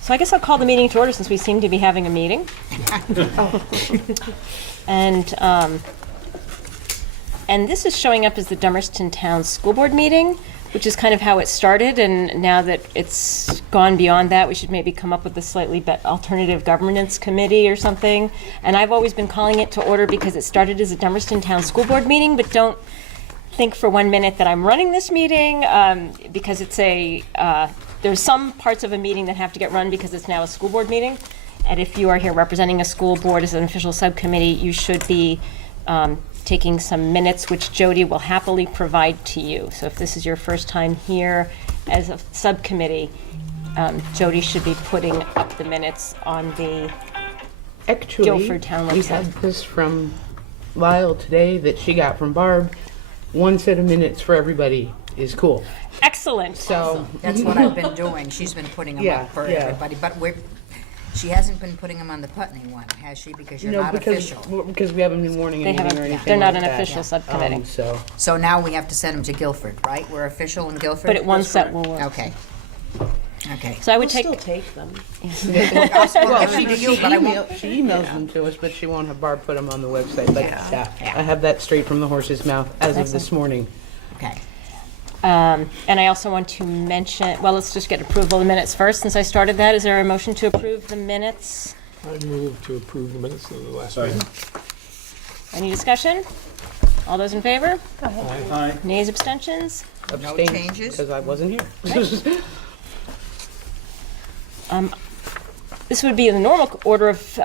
So I guess I'll call the meeting to order since we seem to be having a meeting. And this is showing up as the Dummerston Town School Board meeting, which is kind of how it started, and now that it's gone beyond that, we should maybe come up with a slightly alternative governance committee or something. And I've always been calling it to order because it started as a Dummerston Town School Board meeting, but don't think for 1 minute that I'm running this meeting, because it's there's some parts of a meeting that have to get run because it's now a school board meeting. And if you are here representing a school board as an official subcommittee, you should be taking some minutes, which Jody will happily provide to you. So if this is your first time here as a subcommittee, Jody should be putting up the minutes on the Guilford Town website. We had this from Lyle today that she got from Barb. One set of minutes for everybody is cool. Excellent. So That's what I've been doing. She's been putting them up for everybody, but she hasn't been putting them on the Putney one, has she? Because you're not official. Because we haven't been warning They anything or haven't, anything. they're not like an that. official subcommittee. So now we have to send them to Guilford, right? We're official in Guilford? But at one set will work. Okay. Okay. So I would Still take them. Well, she emails them to us, but she won't have Barb put them on the website. But yeah, I have that straight from the horse's mouth as of this morning. Okay. And I also want to mention, well, let's just get approval of the minutes first, since I started that. Is there a motion to approve the minutes? I move to approve the minutes of the last meeting. Any discussion? All those in favor? Aye. Nays, abstentions? Abstain, changes? because I wasn't here. This would be in the normal order of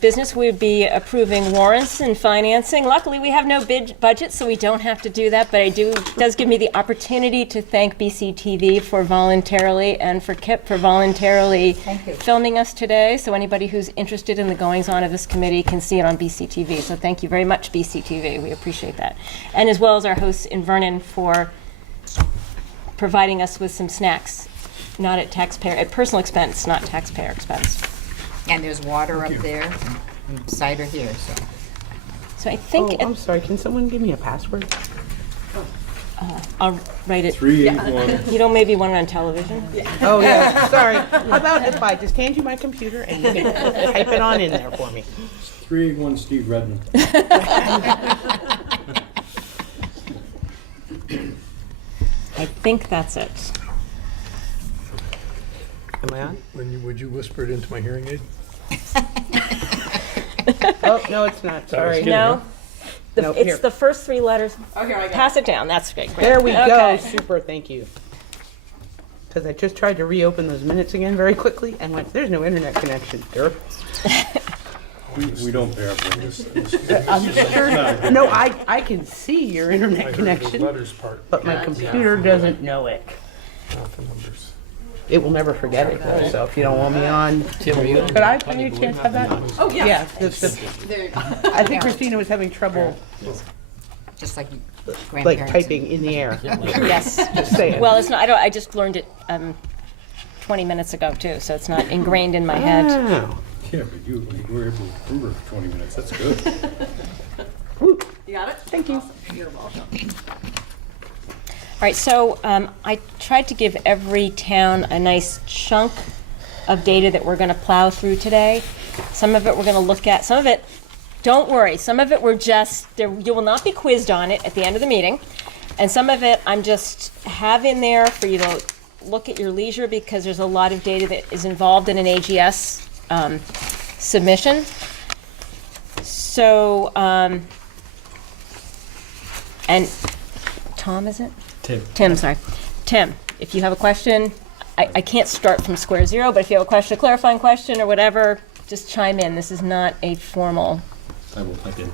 business. We would be approving warrants and financing. Luckily, we have no budget, so we don't have to do that, but it does give me the opportunity to thank BCTV for voluntarily, and for Kip for voluntarily filming us today, so anybody who's interested in the goings-on of this committee can see it on BCTV. So thank you very much, BCTV. We appreciate that. And as well as our hosts in Vernon for providing us with some snacks. Not at personal expense, not taxpayer expense. And there's water up there, and cider here, so. So I think I'm sorry, can someone give me a password? I'll write it. 381. You don't maybe want it on television? Oh, yeah, sorry. How about if I just hand you my computer and you can type it on in there for me? 381 Steve Redmond. I think that's it. Am I on? Would you whisper it into my hearing aid? Oh, no, it's not, sorry. kidding. No? No, It's here. the first three letters. Oh, here I go. Pass it down, that's great. There we go, Okay. super, thank you. Because I just tried to reopen those minutes again very quickly and went, there's no internet connection. Derp. We don't bear for this. I'm sure, no, I can see your internet connection, letters part, but my computer doesn't know it. not the numbers. It will never forget it though, so if you don't want me on, could I, by any chance, have that? Oh, yeah. Yeah, I think Christina was having trouble, Just like like, grandparents. typing in the air. Yes. Just saying. Well, it's not, I just learned it 20 minutes ago too, so it's not ingrained in my head. Oh. Yeah, but you were able to prove her for 20 minutes. That's good. Woo. You got it? Thank you. All right, so I tried to give every town a nice chunk of data that we're going to plow through today. Some of it we're going to look at. Some of it, don't worry, some of it we're just, you will not be quizzed on it at the end of the meeting. And some of it I'm just have in there for you to look at your leisure, because there's a lot of data that is involved in an AGS submission. So, and Tom, is it? Tim, sorry. Tim, if you have a question, I can't start from square zero, but if you have a question, a clarifying question or whatever, just chime in. This is not a formal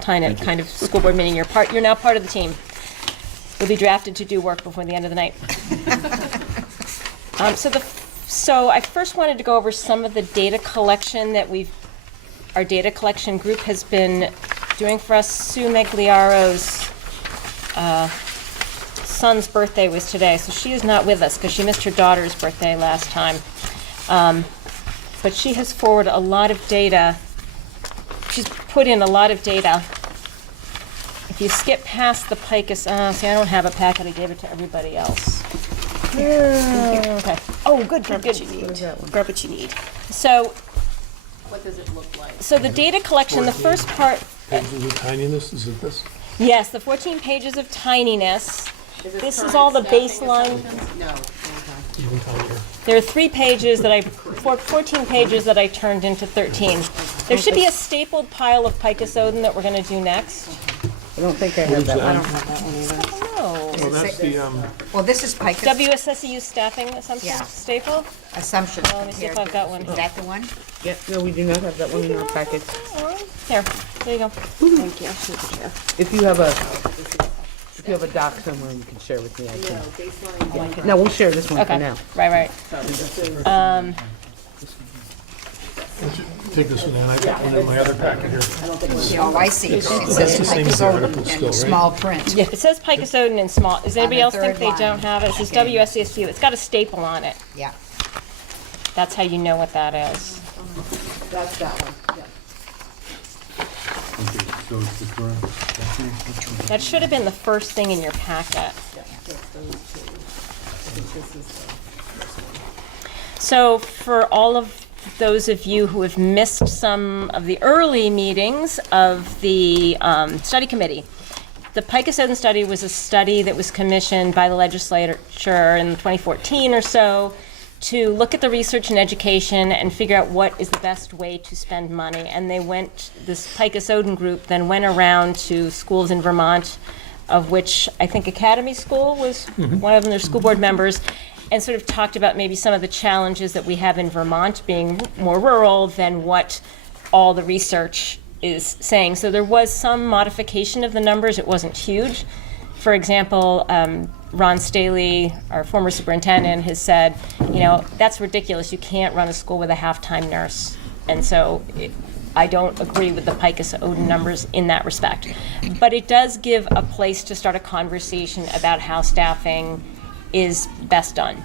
kind of school board meeting. You're now part of the team. You'll be drafted to do work before the end of the night. So I first wanted to go over some of the data collection that our data collection group has been doing for us. Sue Megliaro's son's birthday was today, so she is not with us because she missed her daughter's birthday last time. But she has forwarded a lot of data. She's put in a lot of data. If you skip past the PICUS, see, I don't have a packet. I gave it to everybody else. Okay. Oh, Oh, good, good, good. What is that one? Grab what you need. So, What does it look like? so the data collection, the first part, Pages of tininess, is it this? yes, the 14 pages of tininess. This is all the baseline. No. Even tinier. There are 14 pages that I turned into 13. There should be a stapled pile of picosodin that we're going to do next. I don't think I have that one. Oh, Well, that's the, Well, this is PICA WSESU staffing assumption Yeah. staple. assumptions. Let me see if compared I've got one. Is that the one? Yeah, no, we do not have that one in our packet. There you go. Thank you. Shoot the chair. If you have a doc somewhere you can share with me, I can. Yeah. No, we'll share this one for Okay, now. right. take this one in, I got one in my other packet here. Oh, I see. It says That's the same as the article PICA still, in right? small print. It says picosodin in small. Does anybody the else think third they line. don't have it? It says Okay. WSESU. It's got a staple on it. Yeah. That's how you know what that is. That's that one, yeah. Okay, so it's the correct. That should have been the first thing in your packet. So for all of those of you who have missed some of the early meetings of the study committee, the picosodin study was a study that was commissioned by the legislature in 2014 or so to look at the research and education and figure out what is the best way to spend money. And this picosodin group then went around to schools in Vermont, of which I think Academy School was one of them, their school board members, and sort of talked about maybe some of the challenges that we have in Vermont being more rural than what all the research is saying. So there was some modification of the numbers. It wasn't huge. For example, Ron Staley, our former superintendent, has said, that's ridiculous. You can't run a school with a half-time nurse. And so I don't agree with the picosodin numbers in that respect. But it does give a place to start a conversation about how staffing is best done.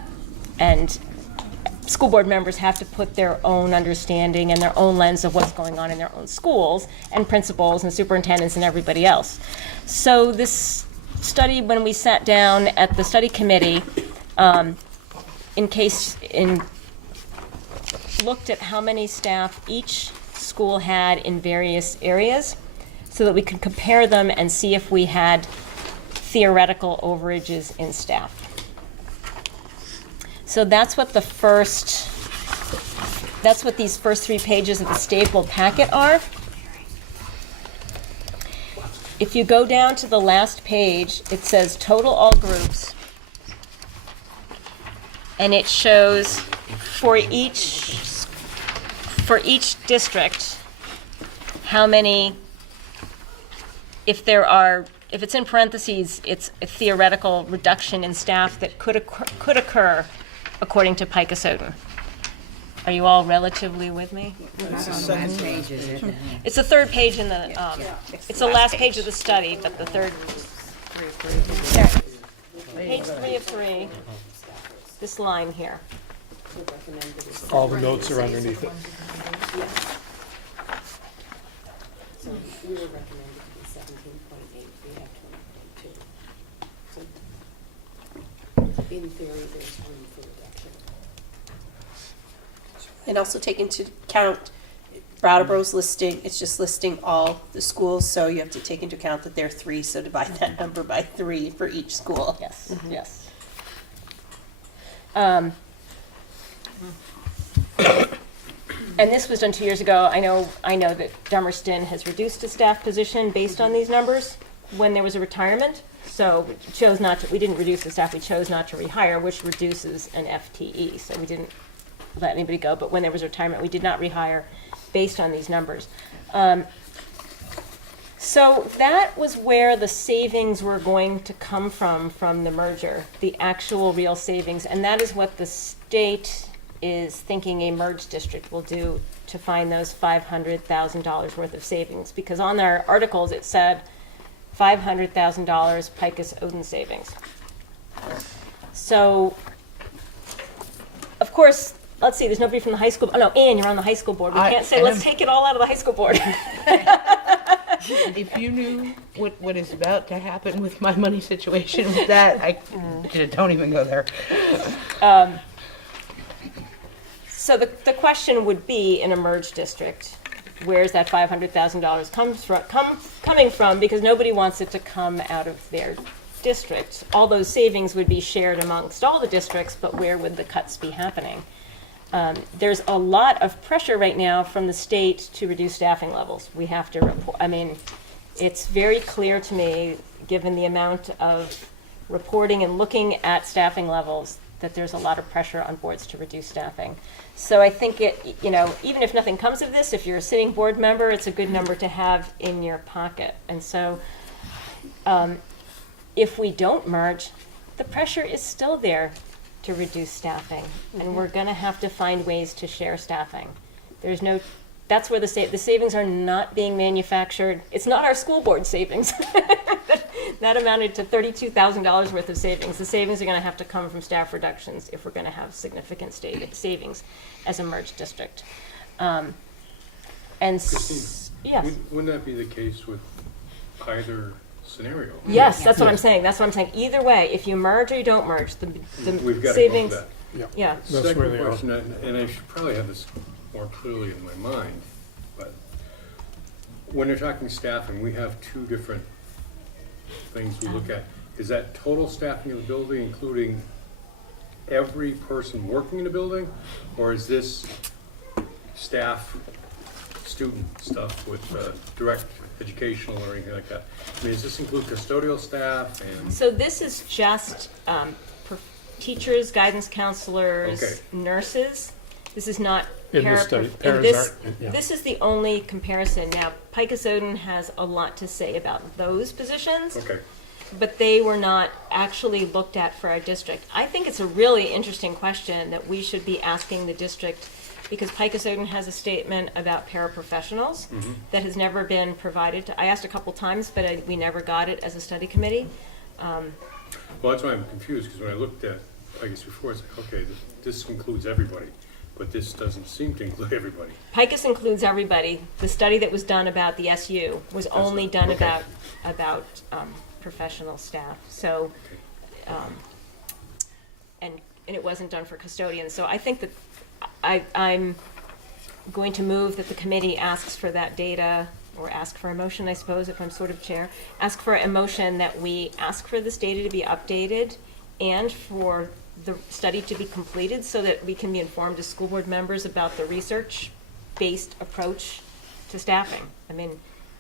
And school board members have to put their own understanding and their own lens of what's going on in their own schools, and principals and superintendents and everybody else. So this study, when we sat down at the study committee, looked at how many staff each school had in various areas so that we could compare them and see if we had theoretical overages in staff. So that's what these first 3 pages of the stapled packet are. If you go down to the last page, it says total all groups. And it shows for each district how many, if it's in parentheses, it's a theoretical reduction in staff that could occur according to picosodin. Are you all relatively with me? Not on the last page, is it? It's the third page in the, it's the last page of the study, but the third. Page 3 of 3, this line here. all the notes are underneath it. So we were recommended to be 17.8, we have 20.2. So in theory, there's room for reduction. And also take into account Brattleboro's listing, it's just listing all the schools, so you have to take into account that there are 3, so divide that number by 3 for each school. Yes, yes. And this was done 2 years ago. I know that Dummerston has reduced a staff position based on these numbers when there was a retirement. So we chose not to, we didn't reduce the staff, we chose not to rehire, which reduces an FTE. So we didn't let anybody go, but when there was retirement, we did not rehire based on these numbers. So that was where the savings were going to come from the merger, the actual real savings. And that is what the state is thinking a merged district will do to find those $500,000 worth of savings. Because on their articles, it said $500,000 picosodin savings. So, of course, let's see, there's nobody from the high school. Oh, no, Ann, you're on the high school board. We can't say, let's take it all out of the high school board. If you knew what is about to happen with my money situation with that, don't even go there. So the question would be, in a merged district, where's that $500,000 coming from? Because nobody wants it to come out of their district. All those savings would be shared amongst all the districts, but where would the cuts be happening? There's a lot of pressure right now from the state to reduce staffing levels. We have to report, I mean, it's very clear to me, given the amount of reporting and looking at staffing levels, that there's a lot of pressure on boards to reduce staffing. So I think it, you know, even if nothing comes of this, if you're a sitting board member, it's a good number to have in your pocket. And so if we don't merge, the pressure is still there to reduce staffing. And we're gonna have to find ways to share staffing. There's no, that's where the savings are not being manufactured. It's not our school board savings. That amounted to $32,000 worth of savings. The savings are going to have to come from staff reductions if we're going to have significant savings as a merged district. Yes. Wouldn't that be the case with either scenario? Yes, that's what I'm saying. That's what I'm saying. Either way, if you merge or you don't merge, the We've got to savings. that. Yeah. That's where Second they are. question, and I should probably have this more clearly in my mind, but when you're talking staffing, we have two different things we look at. Is that total staffing of the building, including every person working in the building? Or is this staff, student stuff with direct educational or anything like that? I mean, does this include custodial staff and? So this is just teachers, guidance counselors, Okay. nurses. This is not In this study, in paras this, aren't- yeah. this is the only comparison. Now, Picus-Odin has a lot to say about those positions, Okay, but they were not actually looked at for our district. I think it's a really interesting question that we should be asking the district, because Picus-Odin has a statement about paraprofessionals that has never been provided to, I asked a couple times, but we never got it as a study committee. well, that's why I'm confused, because when I looked at, I guess before, it's like, okay, this includes everybody, but this doesn't seem to include everybody. Picus includes everybody. The study that was done about the SU was only done okay. about professional staff. So, and it wasn't done for custodians. So I think that I'm going to move that the committee asks for that data, or ask for a motion, I suppose, if I'm sort of chair. Ask for a motion that we ask for this data to be updated and for the study to be completed so that we can be informed as school board members about the research-based approach to staffing. I mean,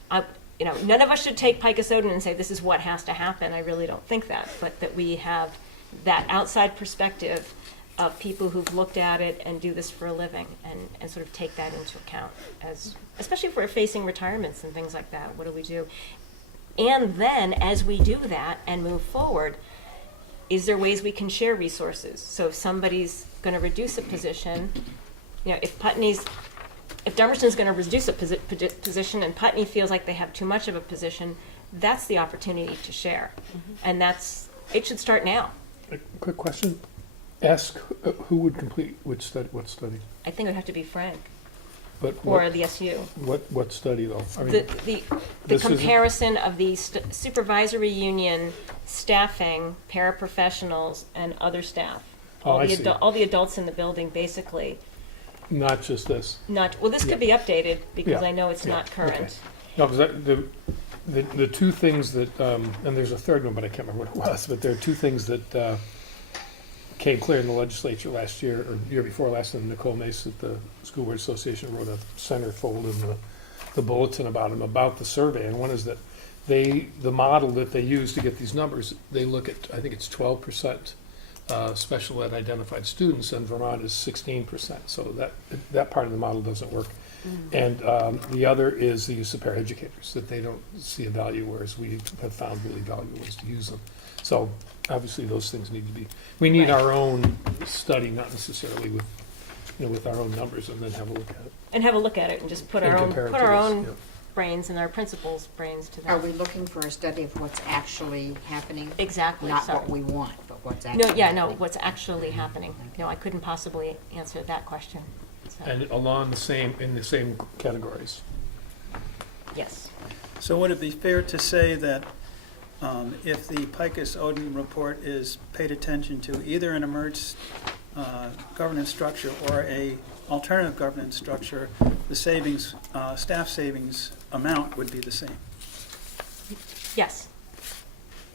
none of us should take Picus-Odin and say this is what has to happen. I really don't think that, but that we have that outside perspective of people who've looked at it and do this for a living and sort of take that into account, as especially if we're facing retirements and things like that. What do we do? And then as we do that and move forward, is there ways we can share resources? So if somebody's going to reduce a position, if Dummerston's going to reduce a position and Putney feels like they have too much of a position, that's the opportunity to share. And it should start now. A quick question. Ask who would complete which study, what study? I think it would have to be Frank But or what, the SU. what study though? I mean, The this isn't- comparison of the supervisory union staffing, paraprofessionals, and other staff. Oh, I see. All the adults in the building, basically. Not just this. This could be updated because Yeah. I know it's Yeah. not current. Okay. No, because the two things that, and there's a third one, but I can't remember what it was, but there are two things that came clear in the legislature last year, or year before last, and Nicole Mace at the School Board Association wrote a centerfold in the bulletin about the survey, and one is that the model that they use to get these numbers, they look at, I think it's 12% special ed identified students, and Vermont is 16%, so that part of the model doesn't work. And the other is the use of paraeducators, that they don't see a value, whereas we have found really valuable ways to use them. So obviously those things need to be, we need our own study, not necessarily with our own numbers, and then have a look at it. And have a look at it and just put And our compare it own to this, yeah. brains and our principals' brains to that. Are we looking for a study of what's actually happening? Exactly. Not sorry. what we want, but what's actually No, yeah, no, happening? what's actually happening. No, I couldn't possibly answer that question. So, And in the same categories. yes. So would it be fair to say that if the Picus-Odin report is paid attention to either in a merged governance structure or a alternative governance structure, the savings, staff savings amount would be the same. Yes.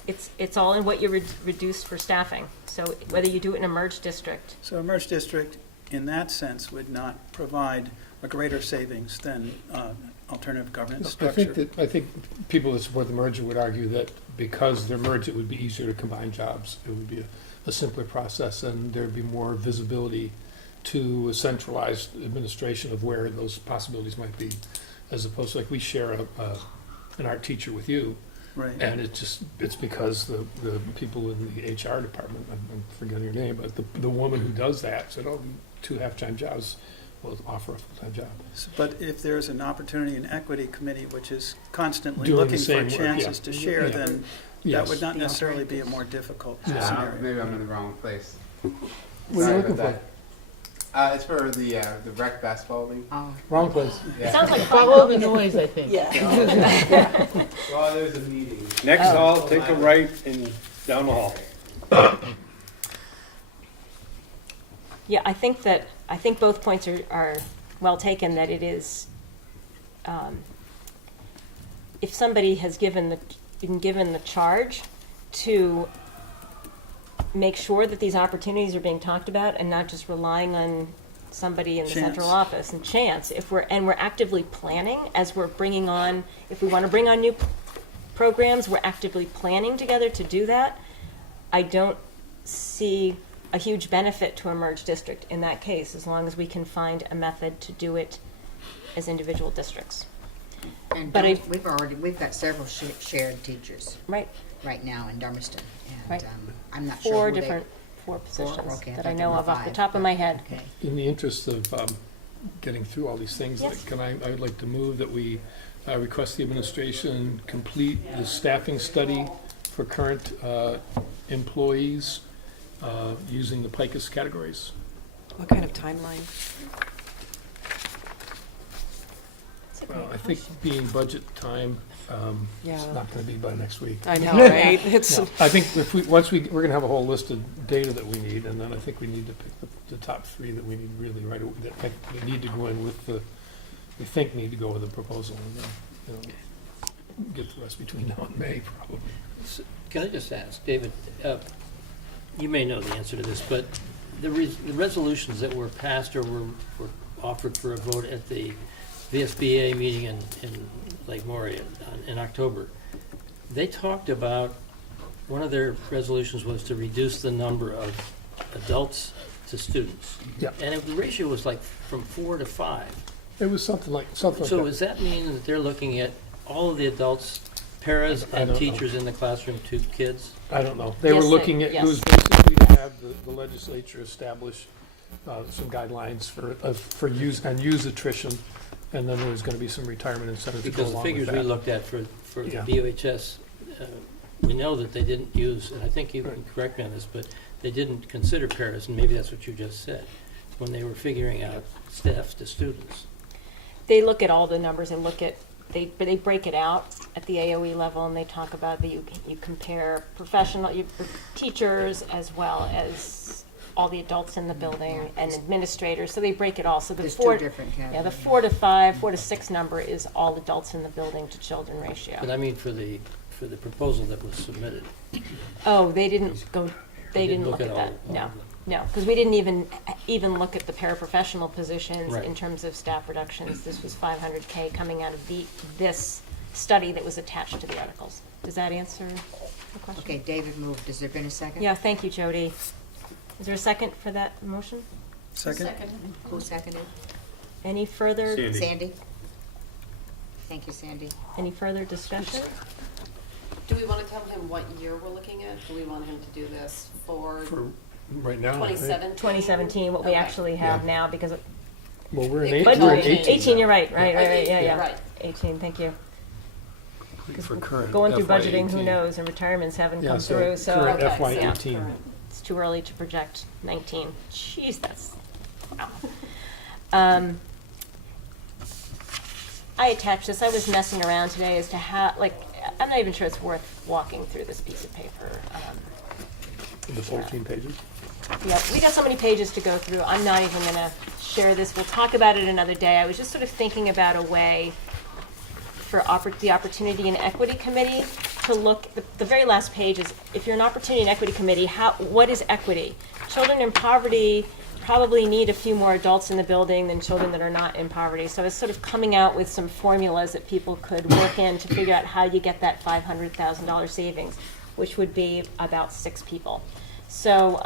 It's all in what you reduced for staffing. So whether you do it in a merged district, So a merged district, in that sense, would not provide a greater savings than alternative governance structure. I think people that support the merger would argue that because they're merged, it would be easier to combine jobs. It would be a simpler process, and there'd be more visibility to a centralized administration of where those possibilities might be, as opposed to, like, we share an art teacher with you, Right. and it's because the people in the HR department, I'm forgetting her name, but the woman who does that said, oh, 2 half-time jobs will offer a full-time job. But if there's an opportunity and equity committee which is constantly Doing the looking for same work, chances yeah. to share, Yeah. then that Yes. would not necessarily be a more difficult scenario. Maybe I'm in the wrong place. What are you Sorry looking about for? that. It's for the rec basketball league. Oh, Wrong place. Yeah. sounds like Follow the noise, I think. Yeah. Well, there's a meeting. Next hall, take a right and down the hall. Yeah, I think both points are well taken, that it is, if somebody has been given the charge to make sure that these opportunities are being talked about and not just relying on somebody in the central Chance. office and chance, if we're actively planning as we're bringing on, if we want to bring on new programs, we're actively planning together to do that. I don't see a huge benefit to a merged district in that case, as long as we can find a method to do it as individual districts. and But we've got several shared teachers Right, right now in Dummerston. And Right. I'm not sure who they. four positions okay, I that thought I there know were of off the 5, top of my head. Okay. In the interest of getting through all these things, Yes. I would like to move that we request the administration complete the staffing study for current employees using the PICUS categories. What kind of timeline? Well, I think being budget time, Yeah. it's not going to be by next week. I know, right? It's, No, I think if we're going to have a whole list of data that we need, and then I think we need to pick the top 3 that we need really right away, that we need to go in with we think need to go with the proposal, and then, get the rest between now and May, probably. Can I just ask, David, you may know the answer to this, but the resolutions that were passed or were offered for a vote at the VSBA meeting in Lake Maury in October, they talked about, one of their resolutions was to reduce the number of adults to students. Yeah. And the ratio was like from 4 to 5. It was something like So that. does that mean that they're looking at all of the adults, paras I and don't know. teachers in the classroom to kids? I don't know. They were Yes, looking at, it yes. was basically to have the legislature establish some guidelines for use attrition, and then there was going to be some retirement incentives to go Because the along with figures we that. looked at for the Yeah. BOHS, we know that they didn't use, and I think you can correct me on this, but they didn't consider paras, and maybe that's what you just said, when they were figuring out staff to students. They look at all the numbers and but they break it out at the AOE level, and they talk about that you compare teachers as well as all the adults in the building and administrators, so they break it all. So the There's 4, 2 different yeah, categories. the 4 to 5, 4 to 6 number is all adults in the building to children ratio. But I mean for the proposal that was submitted. Oh, they didn't look at all that, of no. them. No, because we didn't even look at the paraprofessional positions Right. in terms of staff reductions. This was $500K coming out of this study that was attached to the articles. Does that answer the question? Okay, David moved. Has there been a second? Yeah, thank you, Jody. Is there a second for that motion? Second? Who seconded? Any further, Sandy. Sandy? Thank you, Sandy. any further discussion? do we want to tell him what year we're looking at? Do we want him to do this for For right now, I think. 2017? 2017, what we Okay. actually have Yeah. now, because Well, we're in It eight- could we're in be 18, now. you're right, right, yeah. Right. 18, thank you. For current Going through FY budgeting, who 18. knows, and retirements haven't Yeah, come so through, so. current Okay, FY yeah, 18. current. It's too early to project 19. Jeez, that's, wow. I attached this, I was messing around today as to how, I'm not even sure it's worth walking through this piece of paper. The 14 pages. Yep, we got so many pages to go through. I'm not even gonna share this. We'll talk about it another day. I was just sort of thinking about a way for the Opportunity and Equity Committee to look, the very last page is, if you're an Opportunity and Equity Committee, what is equity? Children in poverty probably need a few more adults in the building than children that are not in poverty. So it's sort of coming out with some formulas that people could work in to figure out how you get that $500,000 savings, which would be about 6 people. So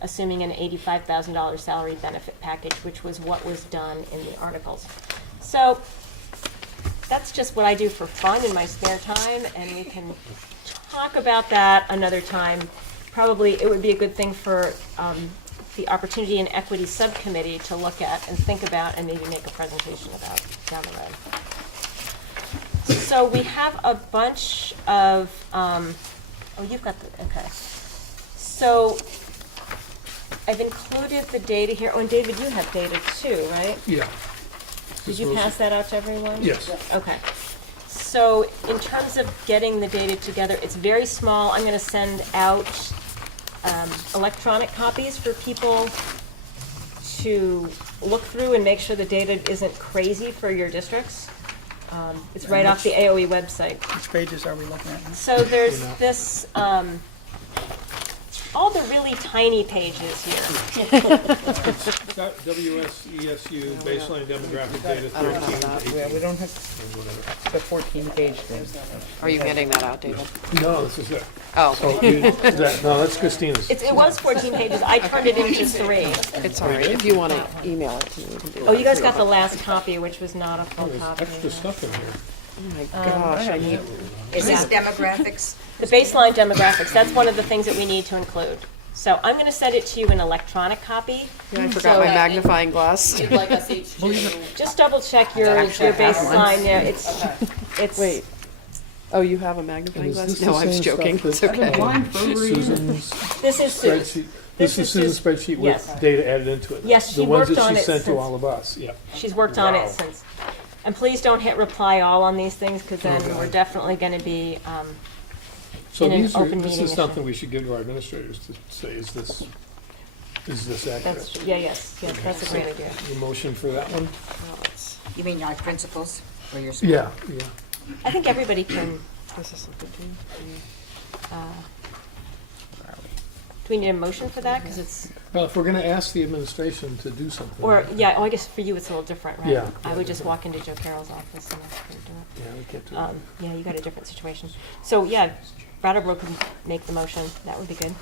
assuming an $85,000 salary benefit package, which was what was done in the articles. So that's just what I do for fun in my spare time, and we can talk about that another time. Probably it would be a good thing for the Opportunity and Equity Subcommittee to look at and think about and maybe make a presentation about down the road. So we have a bunch of, oh, you've got the, okay. So I've included the data here. Oh, and David, you have data too, right? Yeah. Did you pass that out to everyone? Yes. Okay. So in terms of getting the data together, it's very small. I'm going to send out electronic copies for people to look through and make sure the data isn't crazy for your districts. It's right off the AOE website. Which pages are we looking at now? So there's this, all the really tiny pages here. WSESU baseline demographic data 13 to 18. Yeah, we don't have the 14-page thing. Are you getting that out, David? No, this is it. Oh, No, that's Christina's. It was 14 pages. I turned it into 3. it's all right. If you want to email it to me, you can do that. Oh, you guys got the last copy, which was not a full There's copy. extra stuff in here. Oh my gosh, I need, Is this demographics? The baseline demographics, that's one of the things that we need to include. So I'm going to send it to you in electronic copy. I forgot my magnifying glass. You'd like us each to, Just double check your baseline there. It's. wait. Oh, you have a magnifying And is glass? this the No, I was same joking. stuff It's that- okay. Susan's This is Sue's. spreadsheet. This is Susan's spreadsheet Yes. with data added into it. Yes, she The ones worked that on she it sent to since- all of us, yep. She's worked on Wow. it since. And please don't hit reply all on these things, because then God. we're definitely going to be So in an these are, open this meeting is issue. something we should give to our administrators to say, is this accurate? That's, yes, that's a great idea. The motion for that one? You mean our principals or your school? Yeah. I think everybody can. This is something to Do we need a motion for that? Because it's, Well, if we're gonna ask the administration to do something. or, yeah, I guess for you it's a little different, right? Yeah. I would just walk into Joe Carroll's office and ask her to do it. Yeah, we can't do it. Yeah, you got a different situation. So, yeah, Brattleboro could make the motion. That would be good.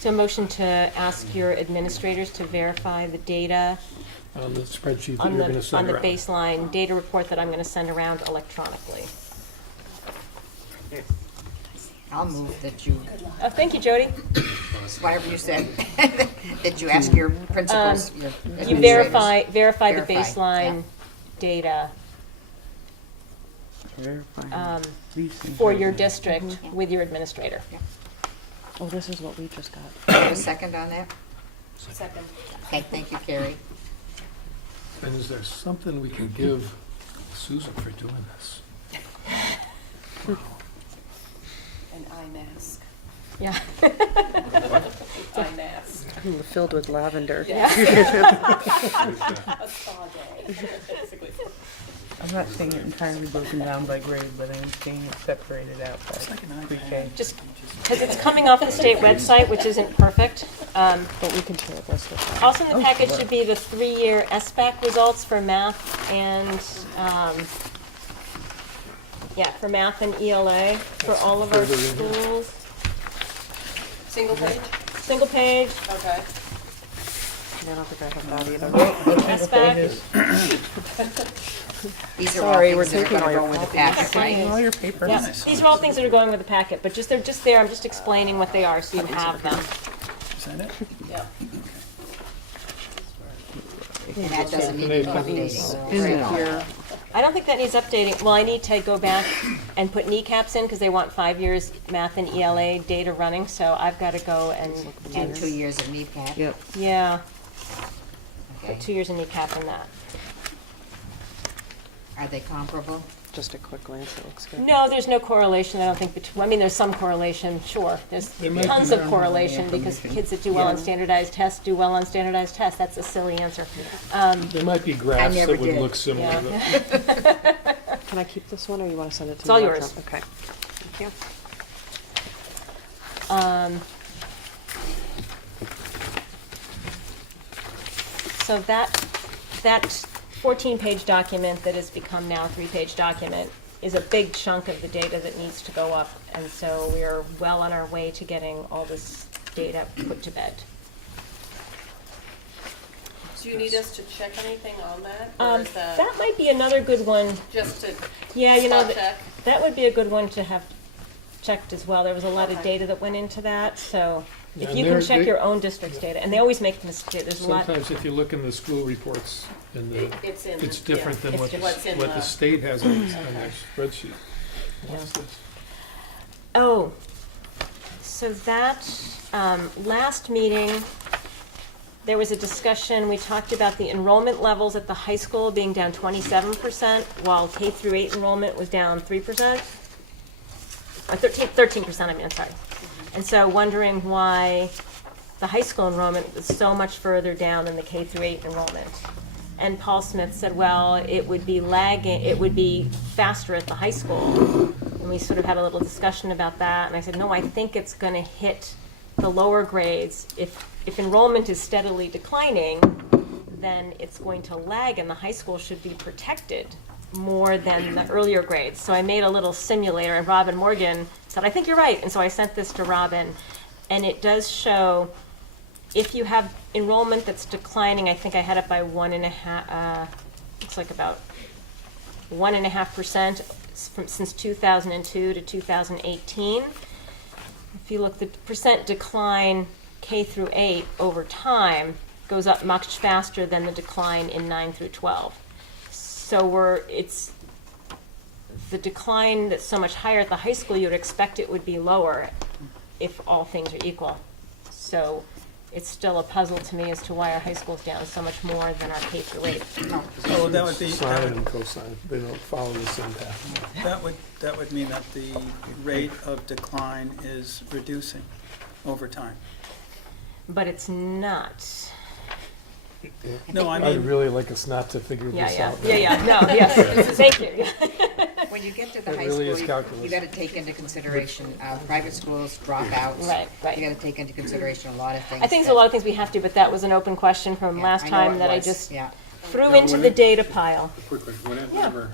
So a motion to ask your administrators to verify the data On the spreadsheet that on you're gonna the send around. baseline data report that I'm going to send around electronically. I'll move that you, Oh, thank you, Jody. whatever you said, that you ask your principals, your You administrators. verify the Verify, baseline data These things for are- your district with your administrator. Oh, this is what we just got. Have a second on that? Second. Okay, thank you, Carrie. And is there something we can give Susan for doing this? An eye mask. Yeah. Eye mask. Filled with lavender. A spa day. Basically. I'm not seeing it entirely broken down by grade, but I'm seeing it separated out by pre-K. Just because it's coming off the state website, which isn't perfect. But we can share this with them. Also in the package should be the 3-year SBAC results for math and, for math and ELA for all of our Further in here. schools. Single page? Single page, Okay. I don't think I have that either. SBAC. These are Sorry, all we're things that taking are all going to your go with the copies. packet, right? All your papers. Yeah, these are all things that are going with the packet, but they're just there, I'm just explaining what they are so you have them. Is that it? Yeah. And that doesn't need updating. Isn't it here? I don't think that needs updating. Well, I need to go back and put kneecaps in because they want 5 years math and ELA data running, so I've got to go and And 2 years of kneecap. Yep. yeah, Okay. put 2 years of kneecap in that. Are they comparable? just a quick glance, it looks good. No, there's no correlation, I don't think, between, I mean, there's some correlation, sure. There's There might tons be. of correlation, because kids that do well on standardized tests do well on standardized tests. That's a silly answer. There might be graphs never that would did. look similar. Yeah. but- Can I keep this one, or you want to send it to me? It's all yours. electron- Okay. Thank you. So that 14-page document that has become now a 3-page document is a big chunk of the data that needs to go up, and so we are well on our way to getting all this data put to bed. Do you need us to check anything on that? Or is That might be another good one. just to Yeah, you know, spot check? that would be a good one to have checked as well. There was a lot of Okay. data that went into that, so Yeah, if and you can they're- check they- your own district's data, and they always make mistakes, there's a lot. Sometimes if you look in the school reports, in the, It's in. it's different than It's what different. What's in what the the- state has on their spreadsheet. What's this? Oh, so that, last meeting, there was a discussion, we talked about the enrollment levels at the high school being down 27%, while K through 8 enrollment was down 3%. Or 13%, I'm sorry. And so wondering why the high school enrollment was so much further down than the K through 8 enrollment. And Paul Smith said, well, it would be lagging, it would be faster at the high school. And we sort of had a little discussion about that, and I said, no, I think it's gonna hit the lower grades. If enrollment is steadily declining, then it's going to lag, and the high school should be protected more than the earlier grades. So I made a little simulator, and Robin Morgan said, I think you're right, and so I sent this to Robin. And it does show, if you have enrollment that's declining, I think I had it by 1.5, looks like about 1.5% since 2002 to 2018. If you look, the percent decline K through 8 over time goes up much faster than the decline in 9 through 12. So it's the decline that's so much higher at the high school, you would expect it would be lower if all things are equal. So it's still a puzzle to me as to why our high school's down so much more than our K through 8. So that would be, Sine and cosine, they don't follow the same path. that would mean that the rate of decline is reducing over time. But it's not. No, I I'd mean, really like us not to figure Yeah, this yeah, out. yeah, no, yes, thank you. When you get to the That high really is school, calculus. you gotta take into consideration, private schools, dropouts. Right, right. You gotta take into consideration a lot of things. I think there's a lot of things we have to, but that was an open question from Yeah, last I know time it that I was, just yeah. threw Now, into when the it- data pile. Quick question, whenever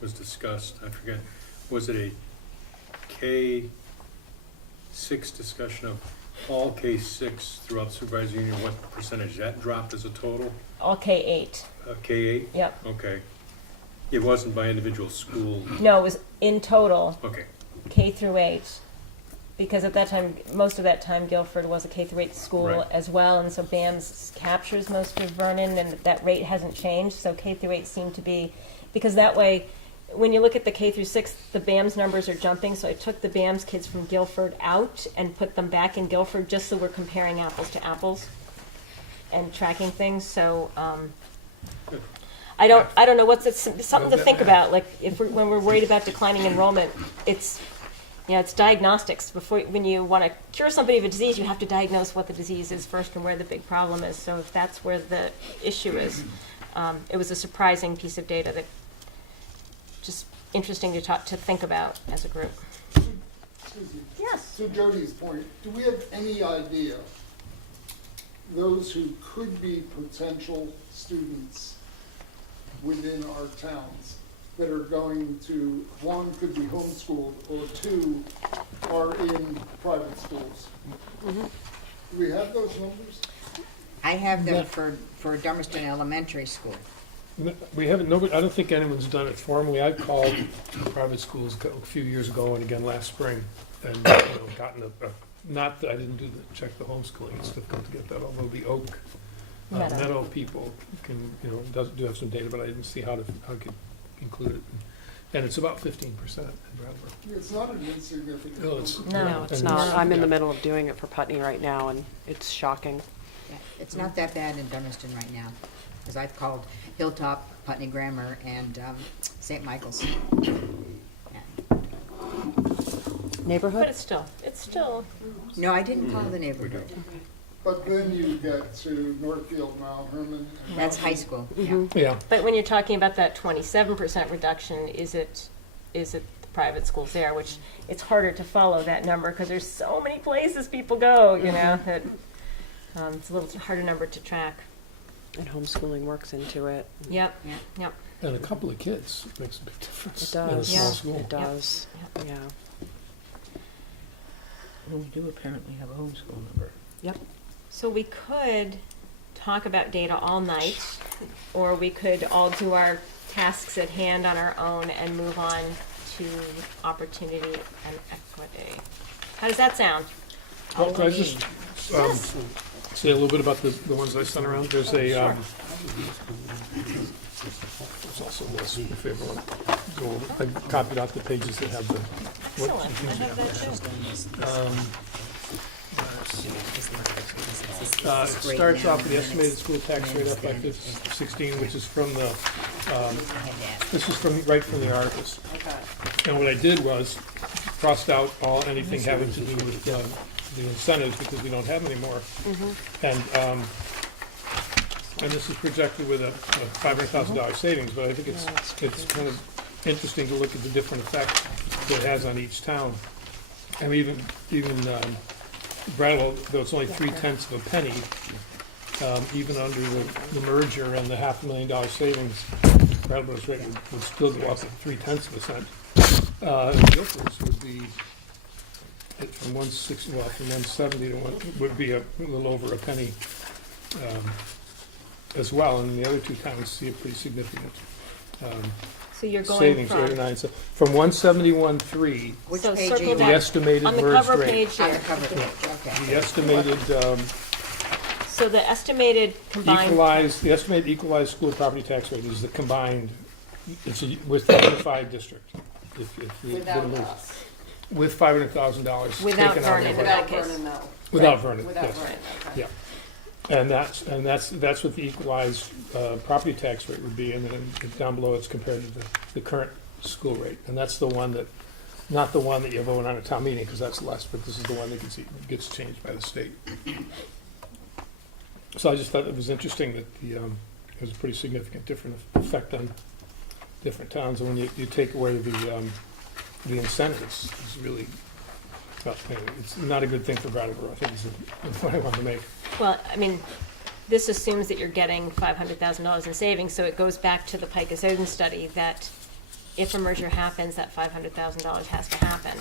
was discussed, I forget, was it a K-6 discussion of all K-6 throughout supervisory union, what percentage that dropped as a total? All K-8, K-8? yep. Okay. It wasn't by individual school, No, it was in total, okay. K through 8. Because at that time, most of that time, Guilford was a K through 8 school Right. as well, and so BAMS captures most of Vernon, and that rate hasn't changed, so K through 8 seemed to be, because that way, when you look at the K through 6, the BAMS numbers are jumping, so I took the BAMS kids from Guilford out and put them back in Guilford, just so we're comparing apples to apples and tracking things, so, I don't know what's, it's something to think about, like, when we're worried about declining enrollment, it's diagnostics. When you want to cure somebody of a disease, you have to diagnose what the disease is first and where the big problem is. So if that's where the issue is, it was a surprising piece of data that just interesting to think about as a group. Excuse me. Yes. To Jody's point, do we have any idea those who could be potential students within our towns that are going to, one, could be homeschooled, or two, are in private schools? Do we have those numbers? I have them for Dummerston Elementary School. We haven't, nobody, I don't think anyone's done it formally. I called private schools a few years ago and again last spring, and gotten not that I didn't check the homeschooling. It's difficult to get that, although the Oak Meadow people can, do have some data, but I didn't see how to include it. And it's about 15% in Brattleboro. It's not an insignificant. No, it's- No, it's And not. I'm in the yeah. middle of doing it for Putney right now, and it's shocking. Yeah, it's not that bad in Dummerston right now, because I've called Hilltop, Putney Grammar and St. Michael's. Neighborhood? But it's still, No, I didn't call the neighborhood. But then you get to Northfield, Mount Herman. And That's Mount high school, yeah. Yeah, but when you're talking about that 27% reduction, is it the private schools there, which it's harder to follow that number because there's so many places people go, you know, that it's a little harder number to track. And homeschooling works into it. Yep, Yeah. yep. and a couple of kids makes a big difference It in a does. small Yeah. school. It does, yeah. Well, we do apparently have a homeschool number. Yep. So we could talk about data all night, or we could all do our tasks at hand on our own and move on to opportunity and equity. How does that sound? Well, can I just say a little bit about the ones I sent around? There's a, there's also this, my favorite one. So I copied out the pages that have the. what- Excellent, I have that too. It starts off with the estimated school tax rate FY16, which is from the, this is right from the articles. And what I did was crossed out anything having to do with the incentives, because we don't have any more. And this is projected with a $500,000 savings, but I think it's kind of interesting to look at the different effects that it has on each town. And even Brattleboro, though it's only 0.3 of a penny, even under the merger and the $500,000 savings, Brattleboro's rate would still go up at 0.3%. The difference would be from 170 to would be a little over a penny as well. And the other two towns see a pretty significant So you're going savings, from, 89. So from 171.3, Which So page circle are you the that. on? estimated on the merged cover rate. page On here. the cover page, okay. The estimated So the estimated combined. the estimated equalized school property tax rate is the combined, it's with the unified district. If you Without did it us. with $500,000 Without taken out of Vernon. the Without case. Vernon, no. Without Vernon, Without yes. Vernon, okay. Yeah. And that's what the equalized property tax rate would be, and then down below it's compared to the current school rate. And that's the one that, not the one that you vote on at town meeting, because that's less, but this is the one that gets changed by the state. So I just thought it was interesting that it was a pretty significant different effect on different towns. And when you take away the incentives, it's really, well, anyway, it's not a good thing for Brattleboro, I think is the point I wanted to make. Well, I mean, this assumes that you're getting $500,000 in savings, so it goes back to the Picus-Oden study that if a merger happens, that $500,000 has to happen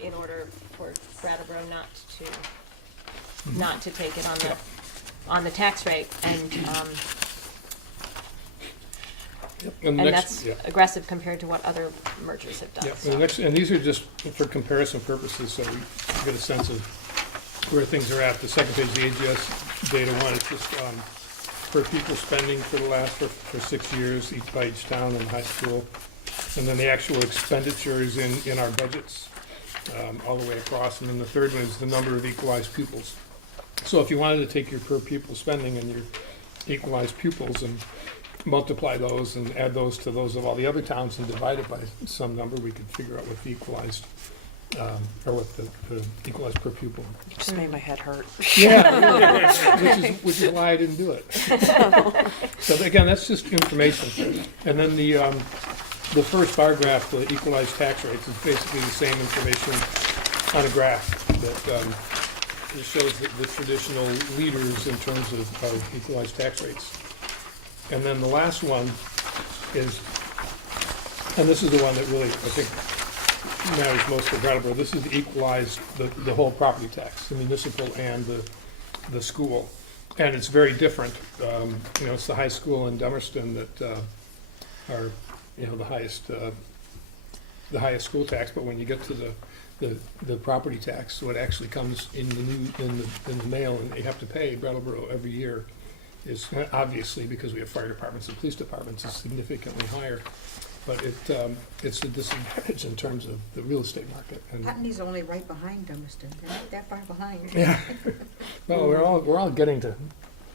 in order for Brattleboro not to take it on the tax rate, and And that's aggressive compared to what other mergers have done. Yeah, and these are just for comparison purposes, so we get a sense of where things are at. The second page, the AGS data one, it's just per pupil spending for the last, for 6 years, by each town and high school. And then the actual expenditures in our budgets, all the way across. And then the third one is the number of equalized pupils. So if you wanted to take your per pupil spending and your equalized pupils and multiply those and add those to those of all the other towns and divide it by some number, we could figure out what the equalized, or what the equalized per pupil. You just made my head hurt. Yeah, which is why I didn't do it. So again, that's just information. And then the first bar graph, the equalized tax rates, is basically the same information on a graph that it shows the traditional leaders in terms of equalized tax rates. And then the last one is, and this is the one that really, I think, matters most for Brattleboro. This is the equalized, the whole property tax, the municipal and the school. And it's very different. It's the high school in Dummerston that are, the highest school tax. But when you get to the property tax, so it actually comes in the mail, and you have to pay Brattleboro every year, is obviously, because we have fire departments and police departments, is significantly higher. But it's a disadvantage in terms of the real estate market. And Putney's only right behind Dummerston. They're not that far behind. yeah, well, we're all getting to.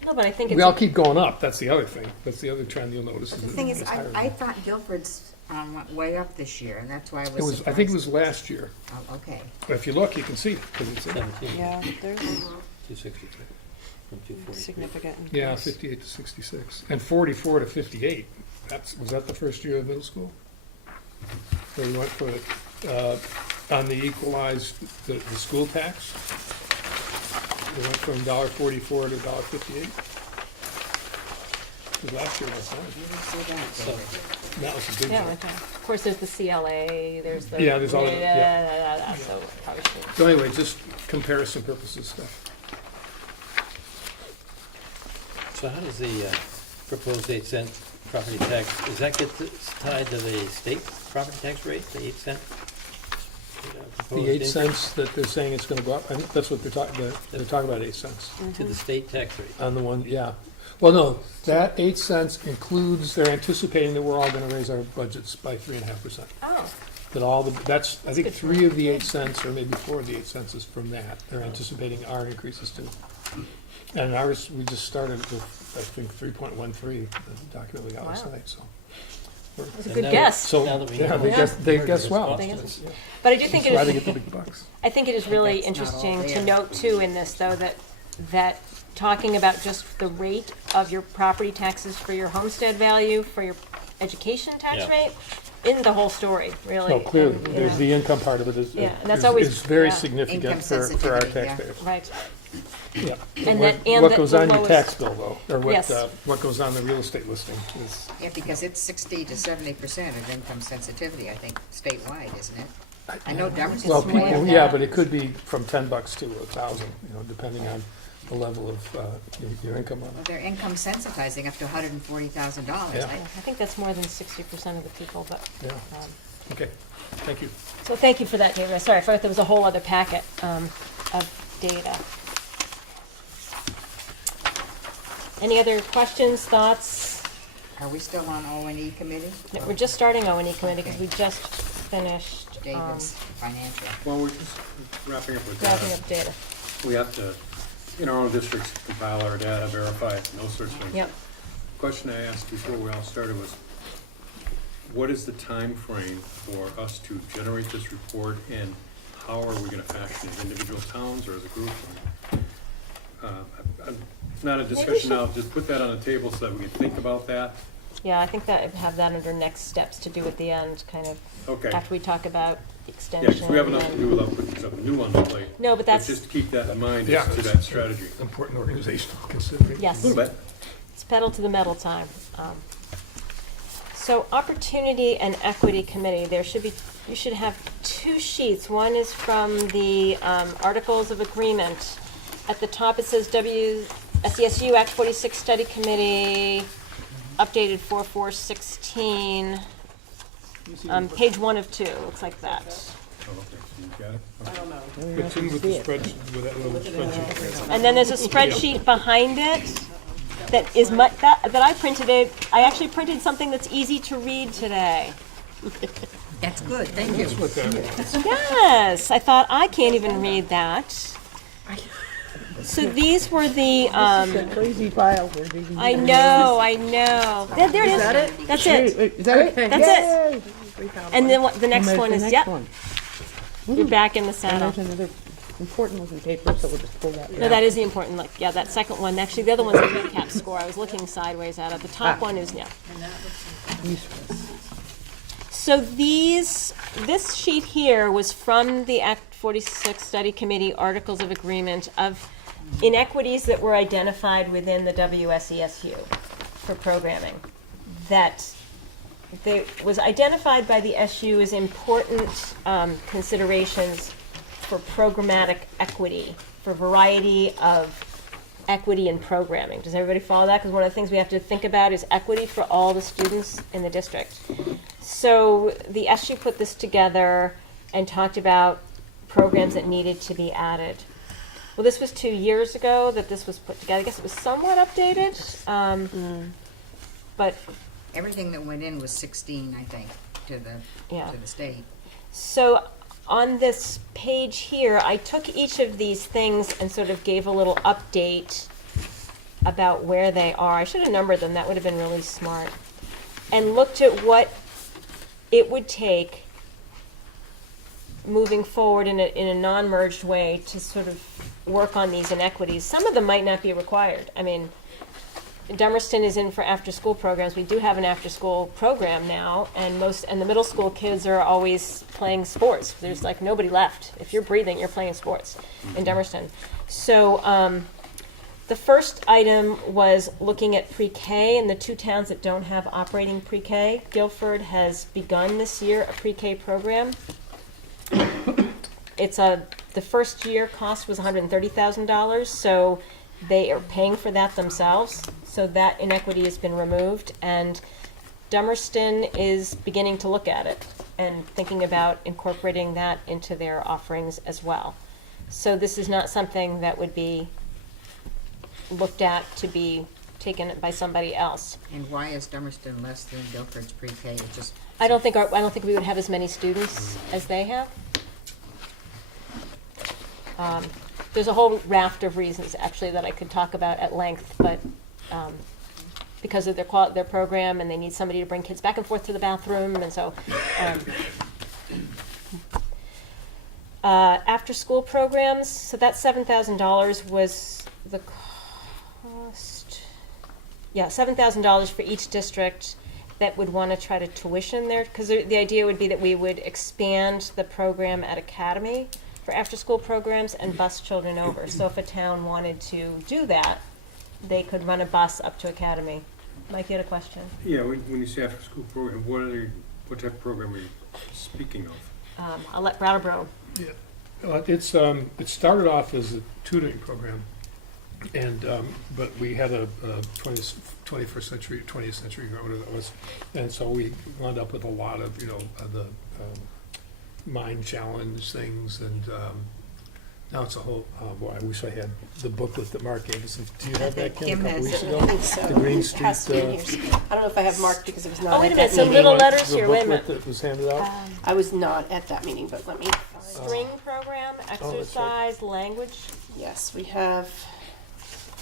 No, little, but I think it's. We all keep going up, that's the other thing, that's the other trend you'll notice. The thing is, I thought Guilford's went way up this year, and that's why I was It was, surprised. I think it was last year, Oh, okay. but if you look, you can see, because it's, 17, Yeah, there's 262 from 243. significant increase. yeah, 58 to 66, and 44 to 58. Was that the first year of middle school? Where we went for, on the equalized, the school tax? We went from $1.44 to $1.58. Last year was fine. You didn't see that, So, David. That was a big Yeah, jump. okay. Of course, there's the CLA, there's the. Yeah, there's all of it, yeah. So probably should. So anyway, just comparison purposes stuff. so how does the proposed 8-cent property tax, does that get tied to the state property tax rate, the 8-cent? The 8 cents that they're saying it's gonna go up, I think that's what they're talking about 8 cents. To the state tax rate. On the one, yeah. Well, no, that 8 cents includes, they're anticipating that we're all gonna raise our budgets by 3.5%. Oh, That all the, that's, I think good. 3 of the 8 cents, or maybe 4 of the 8 cents is from that. They're anticipating our increases too. And ours, we just started with, I think, 3.13, the document we got last Wow. night, so. it's a good guess. So, Now that we yeah, know they where guess, they the guess well. They cost guess is. But I do think That's why they it get the is, big bucks. I think it is really That's not all interesting to there. note too in this though, that talking about just the rate of your property taxes for your homestead value, for your education tax Yeah. rate, in the whole story, really. So clearly, And, you there's know, the income part of it is, Yeah, and that's always- is very yeah. significant Income for our sensitivity, yeah. taxpayers. Right, Yeah. And What- that- and What that goes the on your lowest- tax bill though, or Yes. what goes on the real estate listing is, Yeah, because it's 60 to 70% of income sensitivity, I think, statewide, isn't it? I know Dumbarton well, is way people, up yeah, there. but it could be from $10 to 1,000, depending on the level of your income on Well, it. they're income sensitizing up to $140,000. Yeah. I think that's more than 60% of the people, but, Yeah, okay, thank you. so thank you for that, David. Sorry, I forgot there was a whole other packet of data. Any other questions, thoughts? Are we still on O&E committee? No, we're just starting O&E committee because we just finished David's financial. Well, we're just wrapping up with wrapping data. up data. We have to, in our own districts, compile our data, verify it, and those sorts of things. Yep. Question I asked before we all started was, what is the time frame for us to generate this report, and how are we gonna fashion it, individual towns or as a group? It's not a discussion now, just put that on the table so that we can think about that. Yeah, I think that I'd have that under next steps to do at the end, kind of, Okay. after we talk about Yeah, extension. because we have enough to and- do without putting something new on the plate. No, but that's, Just keep that in mind Yeah. as to that strategy. Important organizational consideration. yes. A little bit. It's pedal to the metal time. So Opportunity and Equity Committee, you should have 2 sheets. One is from the Articles of Agreement. At the top, it says WSESU Act 46 Study Committee, updated 4/4/16. Page 1 of 2, looks like that. Oh, okay, so you got it? Okay. The two with the spreadsheet, with that little spreadsheet. And then there's a spreadsheet behind it that is that I printed it. I actually printed something that's easy to read today. That's good, thank you. That's what that was. Yes, I thought I can't even read that. So these were the, Crazy file. We're digging I down. know. There it is. That's it. Wait, is that it? That's it. We found And one. then the next And there's one the is, next yep, one. you're back in the And saddle. there's another important looking paper, so we'll just pull that. No, that is the important, like, yeah, that second one. Actually, the other one's a recap score. I was looking sideways at it. The top one is, yeah. Useful. So this sheet here was from the Act 46 Study Committee Articles of Agreement of inequities that were identified within the WSESU for programming. That was identified by the SU as important considerations for programmatic equity, for variety of equity in programming. Does everybody follow that? Because one of the things we have to think about is equity for all the students in the district. So the SU put this together and talked about programs that needed to be added. Well, this was 2 years ago that this was put together. I guess it was somewhat updated, but Everything that went in was 16, I think, to Yeah. the state. so on this page here, I took each of these things and sort of gave a little update about where they are. I should have numbered them, that would have been really smart. And looked at what it would take moving forward in a non-merged way to sort of work on these inequities. Some of them might not be required. I mean, Dummerston is in for after-school programs. We do have an after-school program now, and the middle school kids are always playing sports. There's like nobody left. If you're breathing, you're playing sports in Dummerston. So the first item was looking at pre-K and the two towns that don't have operating pre-K. Guilford has begun this year a pre-K program. The first year cost was $130,000, so they are paying for that themselves. So that inequity has been removed, and Dummerston is beginning to look at it and thinking about incorporating that into their offerings as well. So this is not something that would be looked at to be taken by somebody else. And why is Dummerston less than Guilford's pre-K? It just I don't think we would have as many students as they have. There's a whole raft of reasons actually that I could talk about at length, but because of their program, and they need somebody to bring kids back and forth to the bathroom, and so after school programs. So that $7,000 was the cost. Yeah, $7,000 for each district that would want to try to tuition there, because the idea would be that we would expand the program at Academy for after-school programs and bus children over. So if a town wanted to do that, they could run a bus up to Academy. Mike, you had a question? Yeah, when you say after-school program, what type of program are you speaking of? I'll let Brattleboro. Yeah, it started off as a tutoring program, and but we had a 21st century, 20th century, or whatever that was, and so we wound up with a lot of the mind challenge things, and now it's a whole. Oh boy, I wish I had the booklet that Mark gave us. Do you have that, Kim? Kim A couple has weeks it. ago, I think so. the Green It Street. has to be in here. I don't know if I have marked because it was not Oh, wait at a that minute, some meeting. little letters the here, wait a booklet minute. that was handed out. I was not at that meeting, but let me find. String program, right. exercise, language. Yes, we have,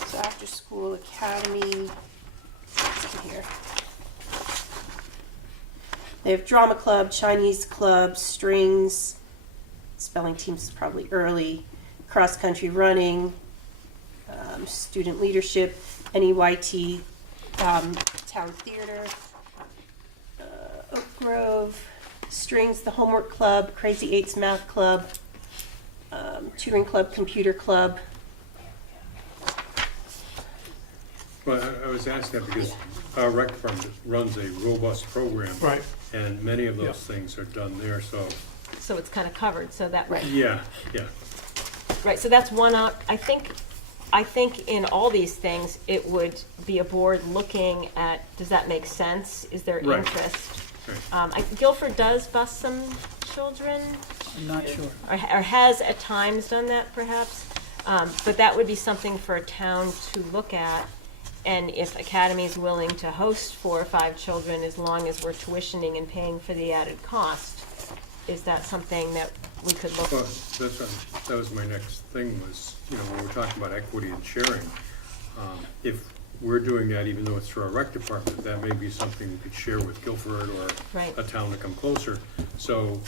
so after school academy, it's in here. They have drama club, Chinese club, strings, spelling teams is probably early, cross country running, student leadership, NEYT, town theater, Oak Grove, strings, the homework club, Crazy Eights math club, tutoring club, computer club. Well, I was asked that because our rec department runs a robust program. Right. And many of those things are done there, so, So it's kind of covered, so that, Right. yeah. right, so that's one up. I think in all these things, it would be a board looking at, does that make sense? Is there Right. interest? Right. Guilford does bus some children, I'm not sure. or has at times done that perhaps. But that would be something for a town to look at. And if Academy is willing to host 4 or 5 children, as long as we're tuitioning and paying for the added cost, is that something that we could look Well, at? that was my next thing was, when we're talking about equity and sharing, if we're doing that, even though it's through our rec department, that may be something we could share with Guilford or Right. a town to come closer. So,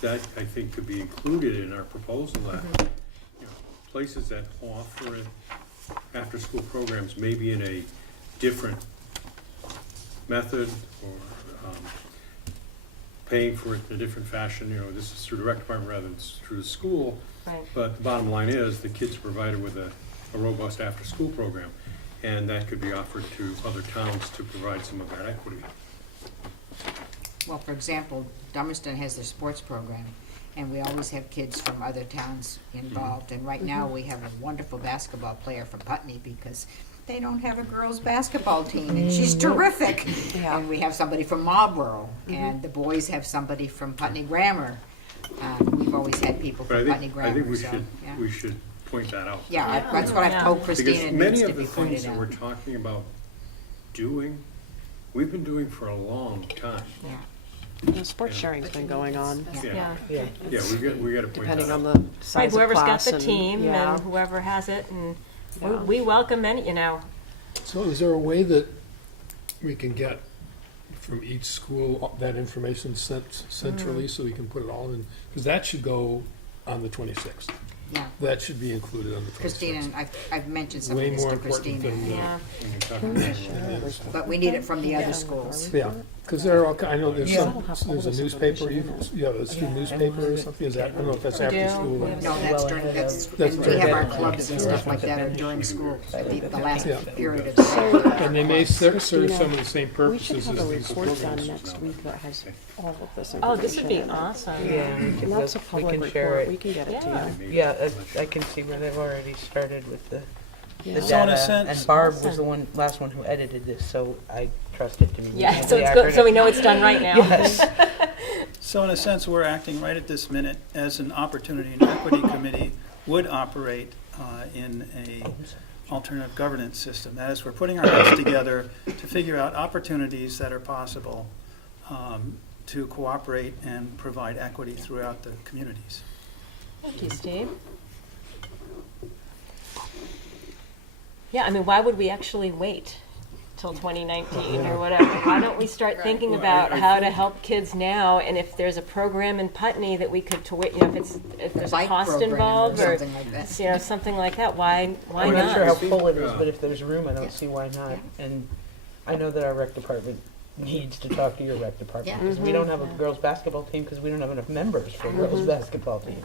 that I think could be included in our proposal that, places that offer it after-school programs, maybe in a different method or paying for it in a different fashion. This is through the rec department rather than through the school. Right. But the bottom line is the kids are provided with a robust after-school program, and that could be offered to other towns to provide some of that equity. Well, for example, Dummerston has their sports program, and we always have kids from other towns involved. And right now, we have a wonderful basketball player from Putney because they don't have a girls' basketball team, and she's terrific. Yeah. And we have somebody from Marlboro, and the boys have somebody from Putney Grammar. We've always had people But from Putney I Grammar, think so, yeah. we should point that out. Yeah, that's what I've told Christina, Because it many needs to of be the things pointed that out. we're talking about doing, we've been doing for a long time. Yeah. The sports sharing's been going on, Yeah. Yeah, we got to point depending that on out. the Right, size of whoever's got class the and, team yeah. and whoever has it, and We welcome any, you know, So is there a way that we can get from each school that information sent centrally so we can put it all in? Because that should go on the 26th. Yeah. That should be included on the 26th. Christina, and I've mentioned some Way of this more to important Christina, than, yeah. When you're talking national. but we need it from the other schools. Yeah, because there are all, I know there's Yeah. there's a newspaper, the student newspaper or something, is that, I don't know if that's after do. school. We or- have No, that's during, That's and we have our during- clubs and stuff like that are during school, the last Yeah. period of the day. And they may serve some of the same We should purposes have as a these report done programs. next week that has all of this information. Oh, this would be in it. awesome. Yeah, And that's a we public can share report, it. we can get it to Yeah. you. Yeah, I can see where they've already started with the Yeah. So in a data, sense- and Barb was the last one who edited this, so I trust it to me. Yeah, so it's good, so we know it's done right now. Yes. So in a sense, we're acting right at this minute as an Opportunity and Equity Committee would operate in a alternative governance system. That is, we're putting our heads together to figure out opportunities that are possible to cooperate and provide equity throughout the communities. Thank you, Steve. Yeah, I mean, why would we actually wait till 2019 or whatever? Why don't we start thinking about how to help kids now? And if there's a program in Putney that we could, if there's a Bike cost program involved or, something like that. you know, something like that, why I'm not sure how not? full it is, Yeah. but if there's room, I don't see why not. And I know that our rec department needs to talk to your rec department, Yeah. because we don't have a girls' basketball team, because we don't have enough members for a girls' basketball team.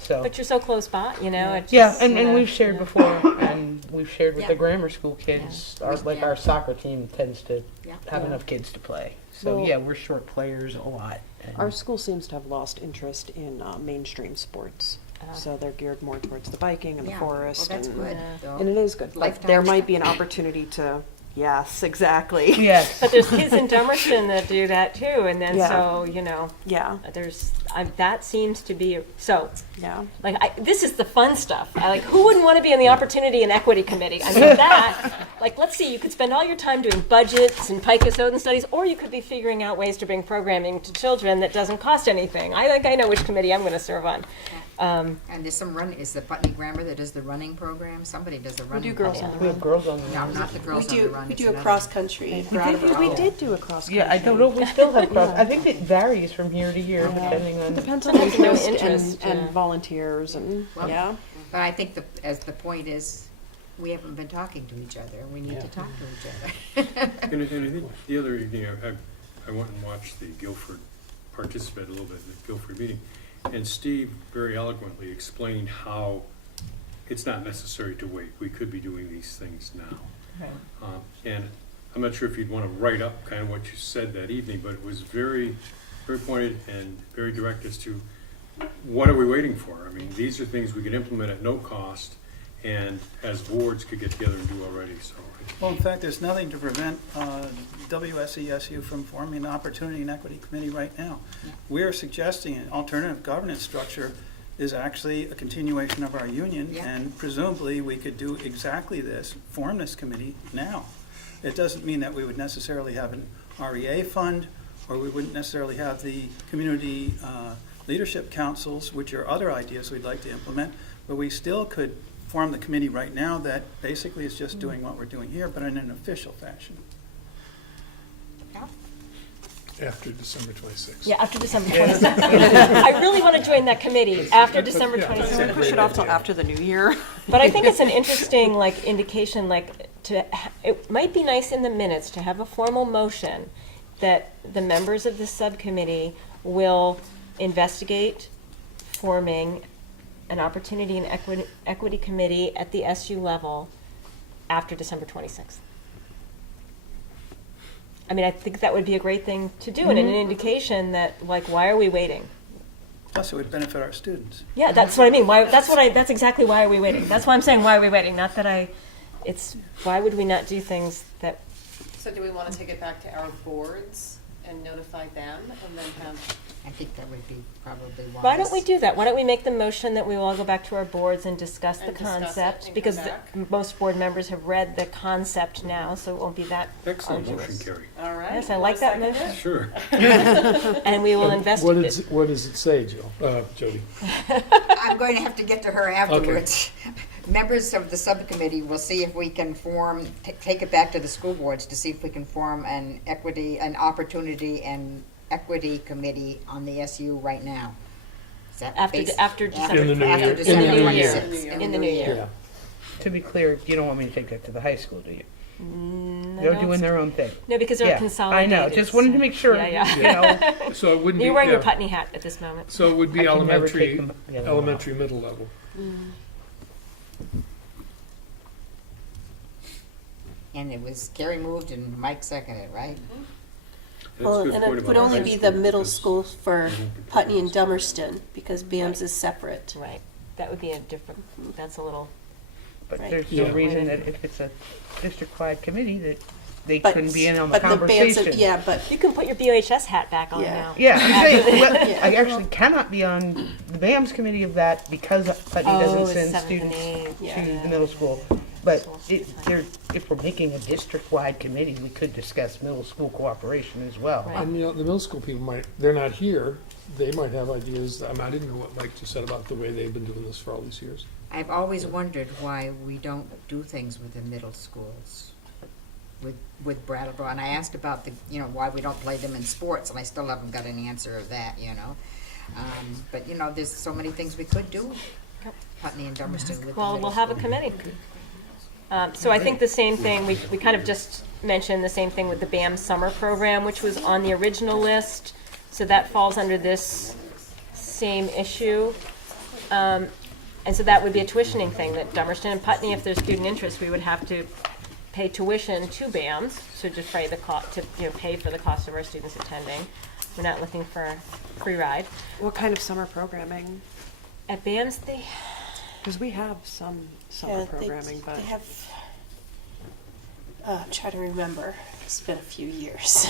So, But you're so close by, you know, it yeah, just, and you know. we've shared before, and we've shared with Yeah. the grammar school kids, Yeah. our soccer team tends to Yeah. have enough kids to play. So, Well- yeah, we're short players a lot. and- Our school seems to have lost interest in mainstream sports. So they're geared more towards the biking and the Yeah. forest. Well, that's and, good, Yeah. and it though. is good. But Lifetime there might stuff. be an opportunity to, yes, exactly. Yes. But there's kids in Dummerston that do that too, and then Yeah. so, you know, Yeah, that seems to be, so, yeah. this is the fun stuff. Who wouldn't want to be on the Opportunity and Equity Committee? I mean, that, let's see, you could spend all your time doing budgets and Picus-Odin studies, or you could be figuring out ways to bring programming to children that doesn't cost anything. I think I know which committee I'm going to serve on. And there's some is the Putney Grammar that does the running program? Somebody does the running. do girls program. on We have girls on the No, not the girls on the run. We it's do a another- cross-country. We did do a cross country. Yeah, I don't know if we still have cross. I think it varies from year to year depending on. Depends on Sometimes no interest, interest, and yeah. volunteers and, Well, yeah. But I think as the point is, we haven't been talking to each other, and we need to talk to each other. And I think the other evening, I went and watched the Guilford, participated a little bit in the Guilford meeting, and Steve very eloquently explained how it's not necessary to wait. We could be doing these things now. And I'm not sure if you'd want to write up kind of what you said that evening, but it was very, very pointed and very direct as to what are we waiting for? I mean, these are things we could implement at no cost, and as boards could get together and do already, so. Well, in fact, there's nothing to prevent WSESU from forming an Opportunity and Equity Committee right now. We are suggesting an alternative governance structure is actually a continuation of our union, Yeah. and presumably we could do exactly this, form this committee now. It doesn't mean that we would necessarily have an REA fund, or we wouldn't necessarily have the community leadership councils, which are other ideas we'd like to implement, but we still could form the committee right now that basically is just doing what we're doing here, but in an official fashion. After December 26th. Yeah, after December 26th. I really want to join that committee after December Yeah, that's 26th. a Push it great off till idea. after the new year. But I think it's an interesting, indication, it might be nice in the minutes to have a formal motion that the members of the subcommittee will investigate forming an Opportunity and Equity Committee at the SU level after December 26th. I mean, I think that would be a great thing to do, and an indication that, why are we waiting? Plus, it would benefit our students. Yeah, that's what I mean. That's exactly why are we waiting. That's why I'm saying why are we waiting. Not that it's why would we not do things that, So do we want to take it back to our boards and notify them and then have, I think that would be probably wise. why don't we do that? Why don't we make the motion that we will all go back to our boards and discuss the And discuss it concept? and Because come back? most board members have read the concept now, so it won't be that Excellent motion, arduous. Carrie. all right? Yes, I like that motion. Sure. And we will investigate. What does it say, Jill? Jody? I'm going to have to get to her afterwards. members of the subcommittee will see if we can form, take it back to the school boards to see if we can form an opportunity and equity committee on the SU right now. Is that After December. In the new year. December In the new year. 26th, In the new year. Yeah. To be clear, you don't want me to take that to the high school, do you? I They're don't doing their own thing. No, because they're Yeah, consolidated. I know, just wanted to make sure, Yeah, you yeah. know. So it wouldn't be, You're wearing your yeah. Putney hat at this moment. So it would be I can never take elementary, them the other one off. elementary, middle level. And it was Gary moved and Mike seconded, right? That's a Well, good and point it would about only high be the middle because- school for Putney and Dummerston, because BAMS is separate. Right. That would be a different, that's a little, But Right. there's no Yeah. reason that if it's a district-wide committee that they But- couldn't be in on the but BAMS conversation. Yeah, but you can put your BOHS hat back on Yeah. now. Yeah, I'm saying, well, Yeah. I actually cannot be on the BAMS committee of that because Putney Oh, doesn't it's send 7th and students 8th. Yeah. to the middle school. But if we're making a district-wide committee, we could discuss middle school cooperation as well. Right. And, you know, the middle school people might, they're not here, they might have ideas. I mean, I didn't know what Mike just said about the way they've been doing this for all these years. I've always wondered why we don't do things with the middle schools, with Brattleboro. And I asked about why we don't play them in sports, and I still haven't got an answer of that, But, there's so many things we could do, Putney and Dummerston with the Well, middle we'll have a school. committee. So I think the same thing, we kind of just mentioned the same thing with the BAM summer program, which was on the original list. So that falls under this same issue. And so that would be a tuitioning thing, that Dummerston and Putney, if there's student interest, we would have to pay tuition to BAMS, to defray the cost, to, pay for the cost of our students attending. We're not looking for a free ride. What kind of summer programming? At BAMS, Because we have some summer yeah, programming, but they have. I'm trying to remember. It's been a few years.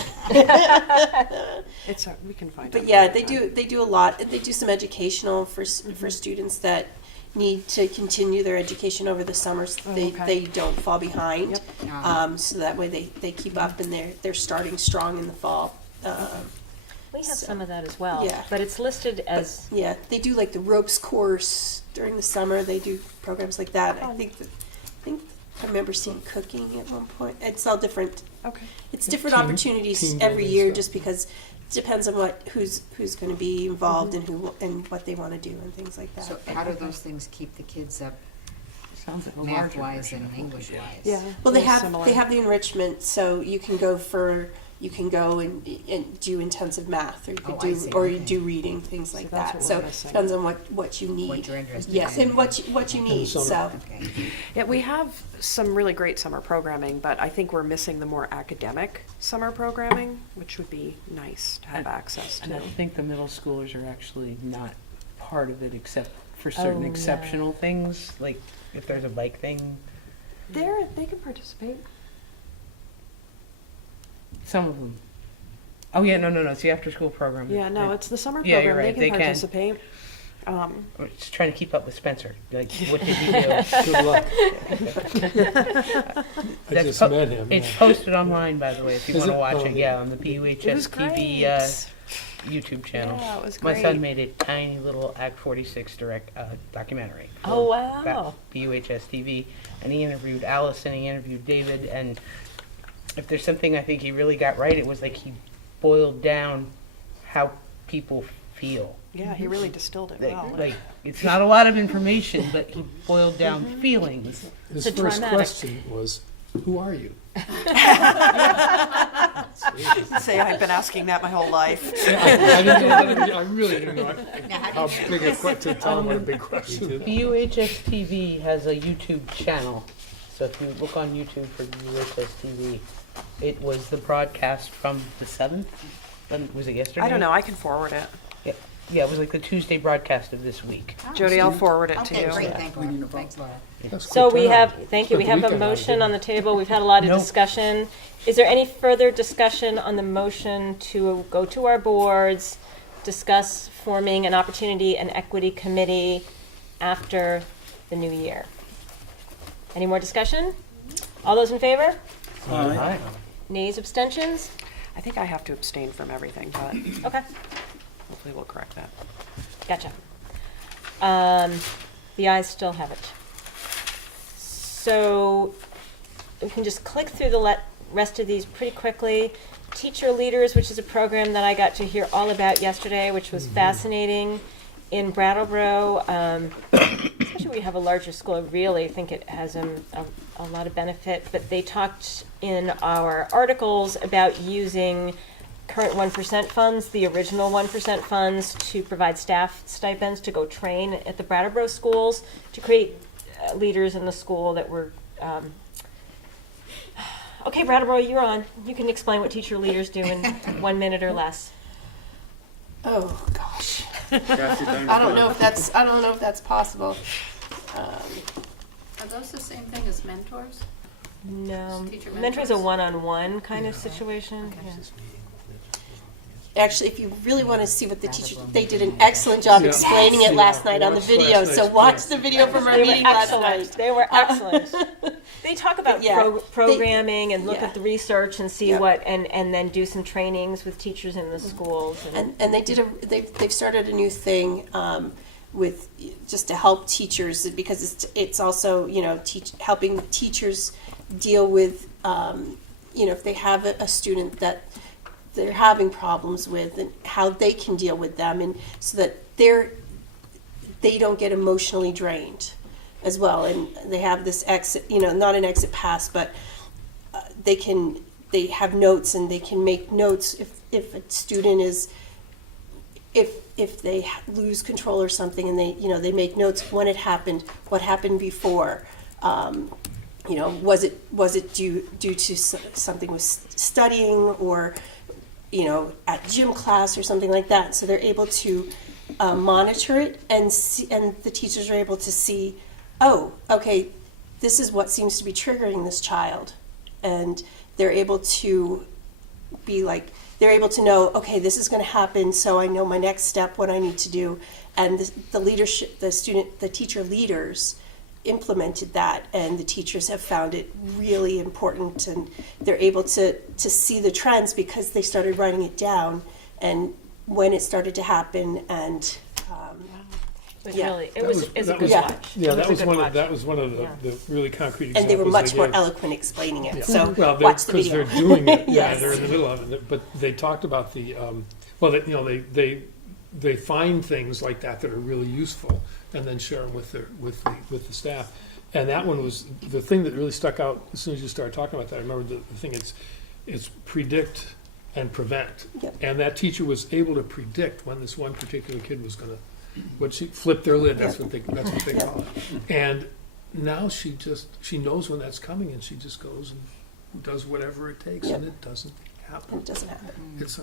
it's we can find out. But yeah, about they that. do a lot. They do some educational for students that need to continue their education over the summer, so Oh, they okay. don't fall behind. Yep. So that way they keep up and they're starting strong in the fall. we have So, some of that as well. yeah. But it's listed as, Yeah, they do like the ropes course during the summer. They do programs like that. I think I remember seeing cooking at one point. It's all different. Okay. It's different Team- opportunities team every building year, stuff. just because it depends on who's going to be involved and what they want to do and things like that. So how do those things keep the kids up Sounds like a larger math-wise version and of what we English-wise? Yeah. Well, they they're have similar. they have the enrichment, so you can go and do intensive math, or you could Oh, I do see, or you okay. do reading, things like that's that. what So we're missing. depends on what you need. What you're interested Yes, in. and what you need. summer. So Okay. Yeah, we have some really great summer programming, but I think we're missing the more academic summer programming, which would be nice to have access And to. I think the middle schoolers are actually not part of it except for certain yeah. exceptional things, like if there's a bike thing. They can participate. Some of them. Oh yeah, no, it's the after-school program. Yeah, no, it's the summer Yeah, you're program. right, They they can can. participate. I'm just trying to keep up with Spencer. Like, what did he do? Good luck. I That's just po- met him. It's yeah. posted online, by the way, if you Is want to it? watch Oh, it. Yeah, on the PUHS It was TV great. YouTube channel. Yeah, it was My great. son made a tiny little Act 46 documentary. for oh, wow. PUHS TV, and he interviewed Allison, he interviewed David, and if there's something I think he really got right, it was like he boiled down how people feel. Yeah, he really distilled it well. Like it's not a lot of information, but he boiled down feelings. His It's a first dramatic. question was, "Who are you?" Say I've been asking that my whole life. I didn't know that. I really didn't know Now, how big a question. To tell him what a big question. PUHS TV has a YouTube channel, so if you look on YouTube for PUHS TV, it was the broadcast from the 7th. When was it yesterday? I don't know. I can forward it. Yeah, it was like the Tuesday broadcast of this week. Jody, I'll forward it to Okay, you. great, thanks, Laura. That's So quick we turnaround. have, thank you, we Spent the have a weekend on it, motion didn't on the table, we've had a lot of Nope. discussion. Is there any further discussion on the motion to go to our boards, discuss forming an opportunity and equity committee after the new year? Any more discussion? All those in favor? Aye. Nays, abstentions? I think I have to abstain from everything, but Okay, hopefully we'll correct that. gotcha. The ayes still have it. So we can just click through the rest of these pretty quickly. Teacher Leaders, which is a program that I got to hear all about yesterday, which was fascinating. In Brattleboro, especially when you have a larger school, I really think it has a lot of benefit. But they talked in our articles about using current 1% funds, the original 1% funds, to provide staff stipends to go train at the Brattleboro schools to create leaders in the school that were. Okay, Brattleboro, you're on. You can explain what Teacher Leaders do in 1 minute or less. Oh, gosh. I don't know if that's possible. Are those the same thing as mentors? No, Teacher mentor's a mentors? one-on-one kind of situation. Okay. Yeah. Actually, if you really want to see what the teachers, they did an excellent job Yeah. explaining it last night on the Watched video. last So night's watch class. the video from our They were meeting last excellent. night. They were excellent. They talk about Yeah. programming and look Yeah. at the research and see Yeah. what, and then do some trainings with teachers in the schools. And they did they've started a new thing with just to help teachers because it's also helping teachers deal with if they have a student that they're having problems with and how they can deal with them and so that they don't get emotionally drained as well. And they have this exit, not an exit pass, but they have notes and they can make notes if a student is if they lose control or something and they make notes when it happened, what happened before. Was it due to something with studying or at gym class or something like that? So they're able to monitor it and the teachers are able to see, oh, okay, this is what seems to be triggering this child, and they're able to they're able to know, okay, this is going to happen, so I know my next step, what I need to do, and the leadership, the teacher leaders implemented that, and the teachers have found it really important, and they're able to see the trends because they started writing it down and when it started to happen, and it was a good yeah. watch. Yeah, It that was a good one watch. of the Yeah. really concrete examples. and they were much more gave. eloquent explaining it. Yeah. So well, watch the because video. they're doing it. Yeah, Yes. they're in the middle of it. But they talked about the they find things like that that are really useful and then share them with the staff. And that one was the thing that really stuck out as soon as you started talking about that. I remember the thing it's predict and prevent. Yep. And that teacher was able to predict when this one particular kid was going to flip their lid. That's what they call it. And now she knows when that's coming, and she just goes and does whatever it takes, Yep. and it doesn't happen. It doesn't happen. It's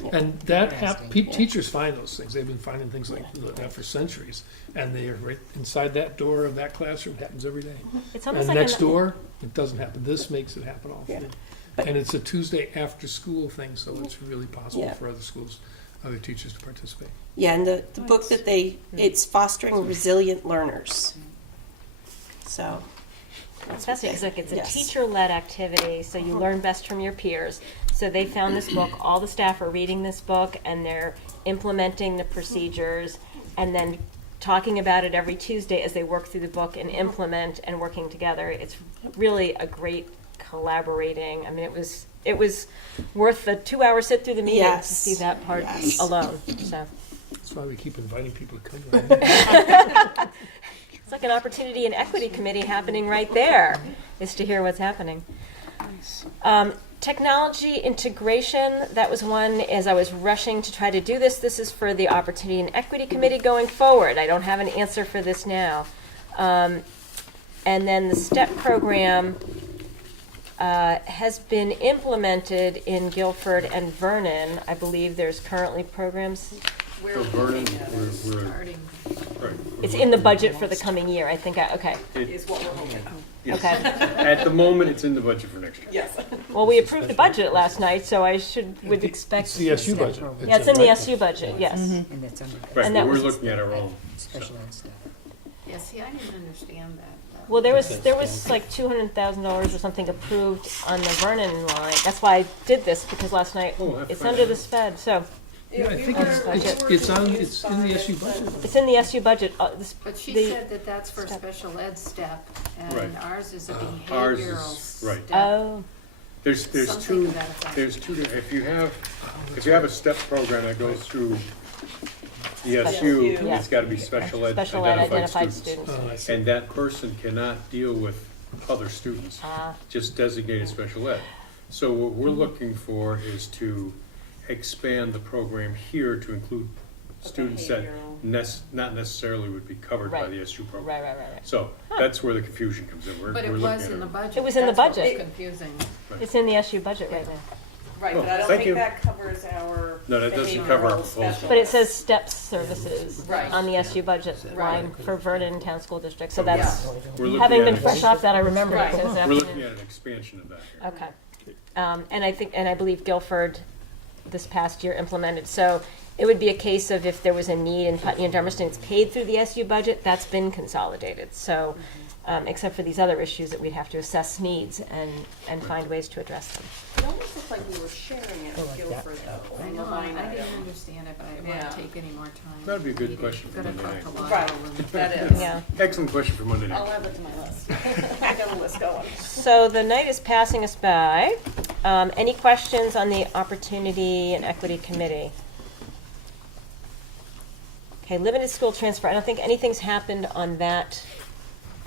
Yeah. and that Interesting. teachers find those things. They've been finding things like that for centuries, and they are right inside that door of that classroom. It happens every day. It's almost And like next door, it doesn't happen. This makes it happen all the Yeah. time. And it's a Tuesday after school thing, so it's really possible Yeah. for other schools, other teachers to participate. Yeah, and the book that it's fostering resilient learners. So It's fascinating because it's a Yes. teacher-led activity, so you learn best from your peers. So they found this book, all the staff are reading this book, and they're implementing the procedures, and then talking about it every Tuesday as they work through the book and implement and working together. It's really a great collaborating. I mean, it was worth the 2-hour sit through the meeting to Yes. see that part Yes. alone. So That's why we keep inviting people to come. it's like an opportunity and equity committee happening right there, is to hear what's happening. Technology integration, that was one as I was rushing to try to do this. This is for the Opportunity and Equity Committee going forward. I don't have an answer for this now. And then the STEP program has been implemented in Guilford and Vernon. I believe there's currently programs. We're Vernon, looking at it, we're- starting, Right. It's in the budget for the coming year. I think, okay. is what we're hoping. Yes. Okay. At the moment, it's in the budget for next year. Yes. Well, we approved the budget last night, so I would expect. It's the SU budget. Yeah, it's in the right? SU budget, yes. And it's under Right, And but that we're was- looking at our own. special ed stuff. Yeah, see, I didn't understand that. Well, there was like $200,000 or something approved on the Vernon line. That's why I did this, because last night Oh, that's it's fine. under the SPED, so Yeah, I think it's in the SU budget. It's in the SU budget. But she the- said that that's for step. special ed step, Right. and ours is a Ours behavioral is- step. right. Oh, There's Something two, to that effect. there's two, if you have a step program that goes through the SU, yeah. it's gotta be special ed special ed identified identified students. students. Oh, I see. And that person cannot deal with other students, just designated special ed. So what we're looking for is to expand the program here to include students that not necessarily would be covered by Right. the SU program. Right. So that's where the confusion comes in. But it We're was looking in at the it. budget. It was in the That's what was budget. confusing. It's in the SU budget right now. Right, Oh, but I don't thank think you. that covers our. No, that doesn't cover our behavioral proposal. special But it ed. says STEPS services Right. on the SU budget line for Vernon Town School District. So that's, We're looking having at been it- fresh off that, I remember it this We're afternoon. looking at an expansion of that here. Okay. And I believe Guilford this past year implemented. So it would be a case of if there was a need in Putney and Dummerston, it's paid through the SU budget, that's been consolidated. So, except for these other issues that we'd have to assess needs and find ways to address them. It almost looked like we were sharing it with Guilford though. I on know, the line I item. didn't understand it, but I didn't Yeah. want to take any more time. That'd be a good Meeting. question for Gotta Monday talk night. to Right, Lyle and- that is. Yeah. Excellent question for Monday I'll night. add it to my list. I got a list going. So the night is passing us by. Any questions on the Opportunity and Equity Committee? Okay, limited school transfer. I don't think anything's happened on that.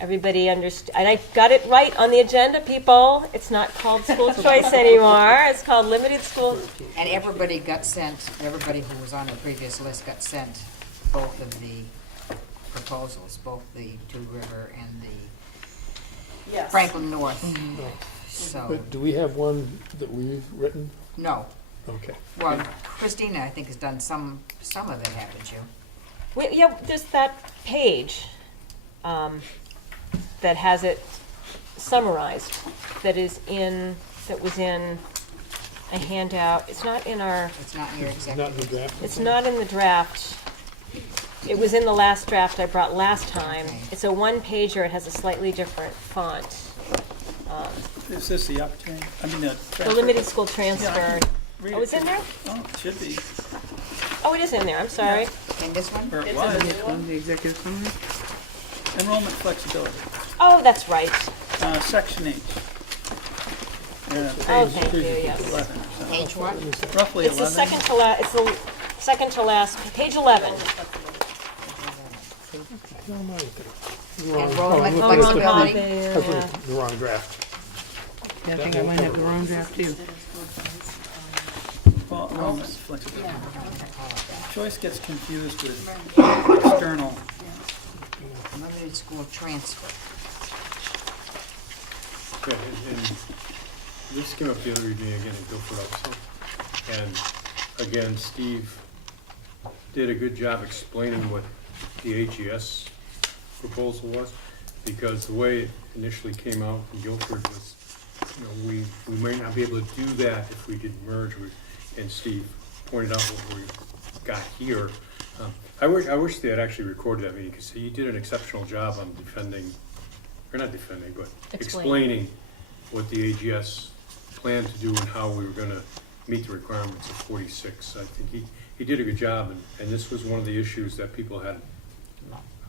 Everybody understood, and I got it right on the agenda, people. It's not called school choice anymore. It's called limited school. And everybody who was on the previous list got sent both of the proposals, both the Two River and the Yes. Franklin North. So, But do we have one that we've written? no. Okay. Well, Christina, I think, has done some of it, haven't you? Yeah, there's that page that has it summarized, that was in a handout. It's not in our, It's not in your Not executive. in the draft? it's not in the draft. It was in the last draft I brought last time. Okay. It's a one-pager, it has a slightly different font. Is this the opportunity? I mean, The limited school transfer. Read Oh, it. it's in there? Oh, it should be. Oh, it is in there, I'm sorry. And this one? Or it It's was. in the new one? The executive summary? Enrollment flexibility. Oh, that's right. Section H. Oh, thank you, yes. 11 or something. Page one? Roughly 11. It's the second to last, page 11. Enrollment Oh, wrong flexibility. copy, That's yeah. the wrong draft. Yeah, I think I might have the wrong draft too. Well, enrollment flexibility. Yeah. Choice gets confused with external. Limited school transfer. Yeah, and this came up the other evening again in Guilford also. And again, Steve did a good job explaining what the AGS proposal was, because the way it initially came out from Guilford was, we might not be able to do that if we did merge with, and Steve pointed out what we got here. I wish they had actually recorded that meeting, because he did an exceptional job on defending, or not defending, but explaining what the AGS planned to do and how we were gonna meet the requirements of 46. I think he did a good job, and this was one of the issues that people had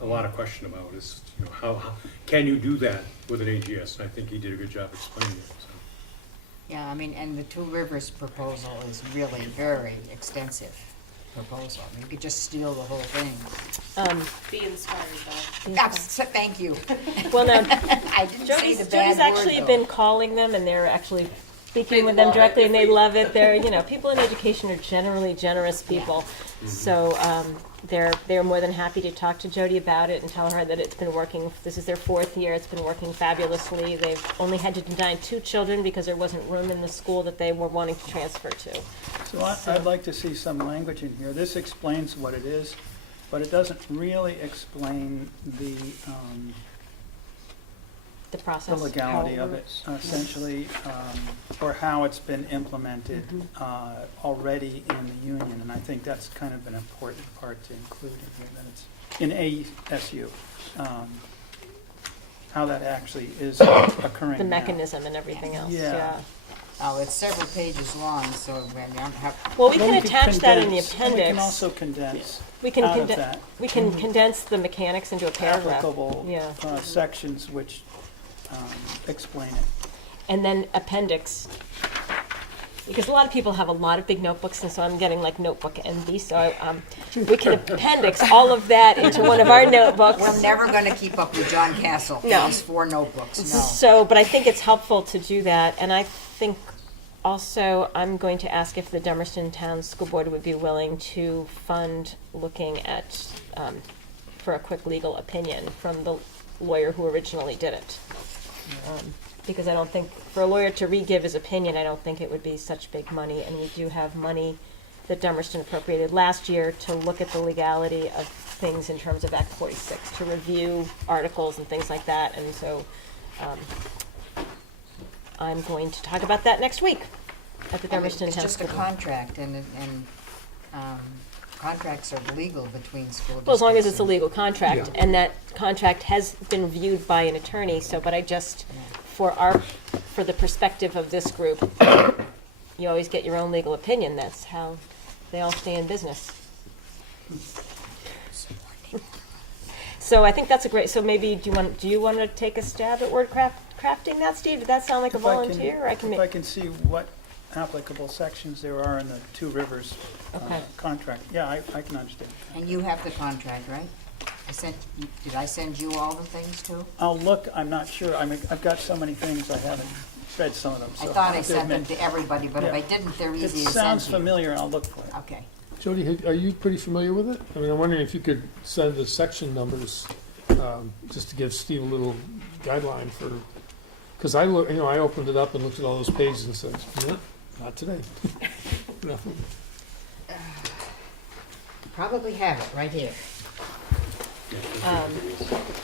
a lot of question about, is, how can you do that with an AGS? And I think he did a good job explaining it, so. Yeah, I mean, and the Two Rivers proposal is really very extensive proposal. I mean, you could just steal the whole thing. Be inspired though. Thank you. Well, now, I didn't say the Jody's bad word, actually though. been calling them, and they're actually speaking They with them love it. directly, and they love it. They're, people in education are generally generous people. So they're more than happy to talk to Jody about it and tell her that it's been working. This is their 4th year. It's been working fabulously. They've only had to deny 2 children because there wasn't room in the school that they were wanting to transfer to. So I'd like to see some language in here. This explains what it is, but it doesn't really explain the process. legality how of it, works. essentially, or how it's been implemented already in the union. And I think that's kind of an important part to include in here, that it's in ASU, how that actually is occurring The now. mechanism and everything else. Yeah. Oh, it's several pages long, so I don't have, Well, we Well, can could attach that in the condense- We can appendix. also condense We can out of condense, that we can condense the mechanics into a paragraph. applicable Yeah. sections which explain it. And then appendix. Because a lot of people have a lot of big notebooks, and so I'm getting like notebook envy, so we can appendix all of that into one of our notebooks. we're never gonna keep up with John Castle. No. These 4 notebooks, no. So, but I think it's helpful to do that, and I think also I'm going to ask if the Dummerston Town School Board would be willing to fund looking at, for a quick legal opinion from the lawyer who originally did it. Because I don't think, for a lawyer to re-give his opinion, I don't think it would be such big money, and we do have money that Dummerston appropriated last year to look at the legality of things in terms of Act 46, to review articles and things like that, and so I'm going to talk about that next week at the Dummerston It's Town just a School Board. contract, and contracts are legal between school districts. Well, as long as it's a and- legal contract, and that contract has been reviewed by an attorney, so, but I just, for the perspective of this group, you always get your own legal opinion, that's how they all stay in business. So I think that's a great, so maybe, do you want to take a stab at crafting that, Steve? Did that sound like a If I can- volunteer? Or I can If I make, can see what applicable sections there are in the Two Rivers Okay. contract, yeah, I can understand. And you have the contract, right? Did I send you all the things too? I'll look, I'm not sure, I've got so many things, I haven't read some of them, I so. thought I have to sent them admit- to everybody, but if Yeah. I didn't, they're It easy to send sounds you. familiar, and I'll look for it. Okay. Jody, are you pretty familiar with it? I mean, I'm wondering if you could send the section numbers, just to give Steve a little guideline for, because I opened it up and looked at all those pages and said, no, not today. Nothing. Probably have it right here.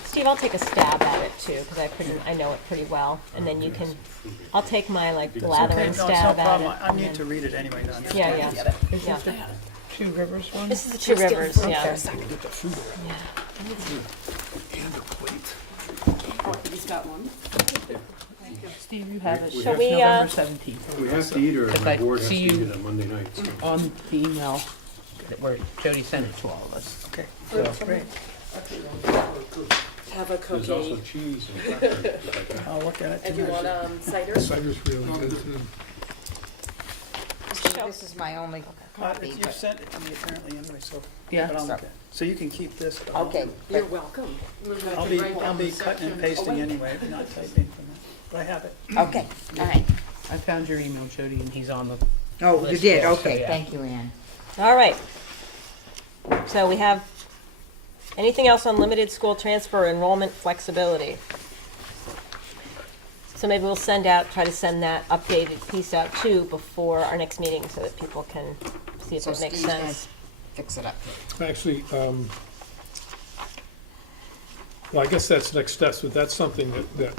Steve, I'll take a stab at it too, because I know it pretty well, and then you can, I'll take my like Okay, blathering no, it's no stab at problem. it. I and need then- to read it anyway to Yeah, understand. yeah, Is yeah. this the Two Rivers one? This is the Two Rivers, yeah. Get the food around. And a plate. He's got one. Steve, you have it. We Shall have- we, November 17th. We have to eat, or If my I board has to see eat you- it on Monday night, so. On the email where Jody sent it to all of us. Okay. So, great. Have a There's also cookie. cheese and crackers like that. I'll look at it And you want tonight. cider? Cider's really good too. This is my only copy, You've but, sent it to me apparently anyway, so. Yeah. but I'll look at it. So you can keep this. but I'll- okay. You're but- welcome. I'll be cutting and pasting anyway, not typing from that. But I have it. Okay, all right. I found your email, Jody, and he's on the Oh, you list did, there, so okay, yeah. thank you, Ann. All right. So we have, anything else on limited school transfer enrollment flexibility? So maybe we'll try to send that updated piece out too before our next meeting so that people can see if So it makes Steve's gonna sense. fix it up. Actually, well, I guess that's next steps, but that's something that